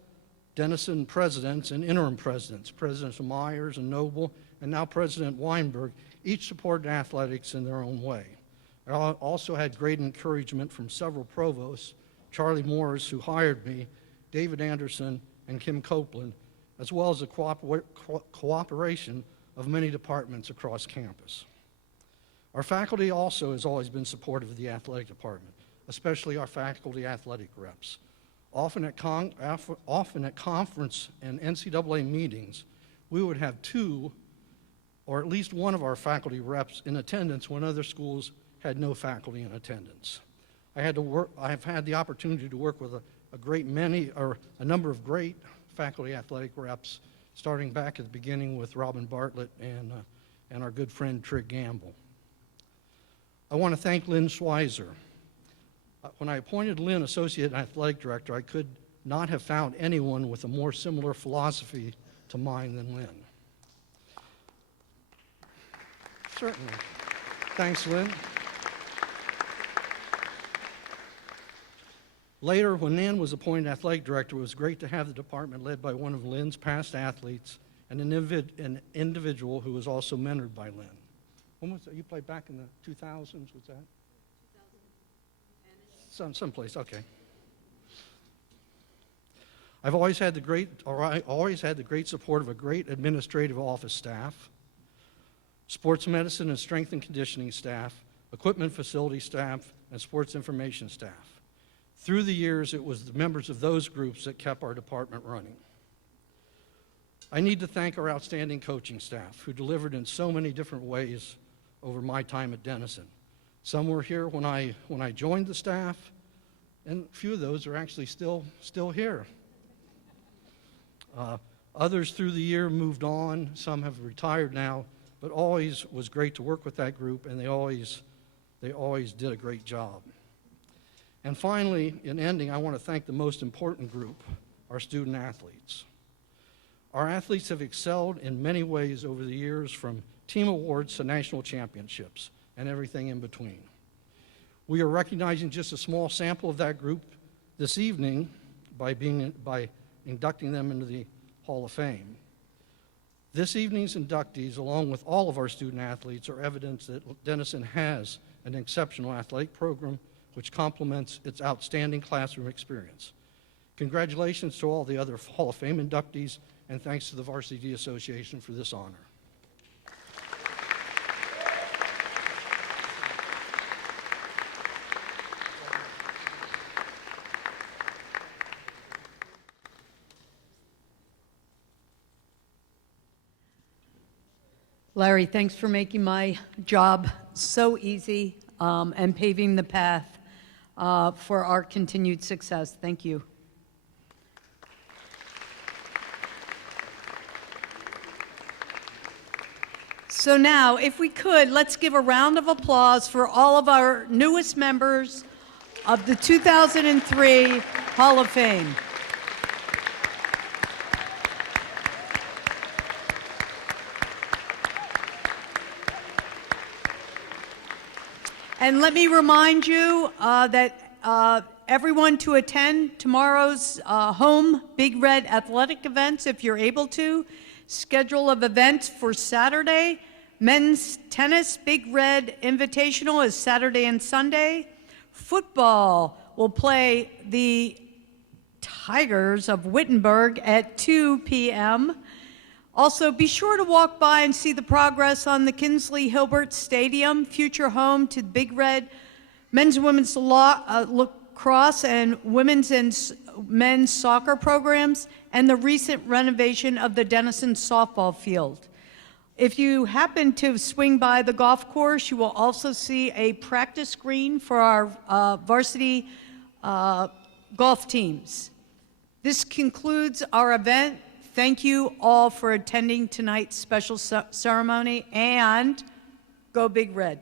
Denison presidents and interim presidents, Presidents Myers and Noble, and now President Weinberg, each supported athletics in their own way. I also had great encouragement from several provosts, Charlie Morris, who hired me, David Anderson, and Kim Copeland, as well as the cooperation of many departments across campus. Our faculty also has always been supportive of the athletic department, especially our faculty athletic reps. Often at conference and NCAA meetings, we would have 2 or at least one of our faculty reps in attendance when other schools had no faculty in attendance. I've had the opportunity to work with a number of great faculty athletic reps, starting back at the beginning with Robin Bartlett and our good friend Trig Gamble. I want to thank Lynn Schweizer. When I appointed Lynn Associate Athletic Director, I could not have found anyone with a more similar philosophy to mine than Lynn. Certainly. Thanks, Lynn. Later, when Nan was appointed athletic director, it was great to have the department led by one of Lynn's past athletes and an individual who was also mentored by Lynn. When was that? You played back in the 2000s, was that? Someplace, okay. I always had the great support of a great administrative office staff, sports medicine and strength and conditioning staff, equipment facility staff, and sports information staff. Through the years, it was the members of those groups that kept our department running. I need to thank our outstanding coaching staff who delivered in so many different ways over my time at Denison. Some were here when I joined the staff, and a few of those are actually still here. Others through the year moved on. Some have retired now, but always was great to work with that group, and they always They always did a great job. And finally, in ending, I want to thank the most important group, our student athletes. Our athletes have excelled in many ways over the years, from team awards to national championships and everything in between. We are recognizing just a small sample of that group this evening by inducting them into the Hall of Fame. This evening's inductees, along with all of our student athletes, are evidence that Denison has an exceptional athletic program which complements its outstanding classroom experience. Congratulations to all the other Hall of Fame inductees, and thanks to the Varsity Association for this honor. Larry, thanks for making my job so easy and paving the path for our continued success. Thank you. So now, if we could, let's give a round of applause for all of our newest members of the 2003 Hall of Fame. And let me remind you that everyone to attend tomorrow's home Big Red athletic events, if you're able to. Schedule of events for Saturday. Men's tennis Big Red Invitational is Saturday and Sunday. Football will play the Tigers of Wittenberg at 2 p.m. Also, be sure to walk by and see the progress on the Kinsley Hilbert Stadium, future home to Big Red men's and women's lacrosse and women's and men's soccer programs, and the recent renovation of the Denison softball field. If you happen to swing by the golf course, you will also see a practice green for our varsity golf teams. This concludes our event. Thank you all for attending tonight's special ceremony, and go Big Red.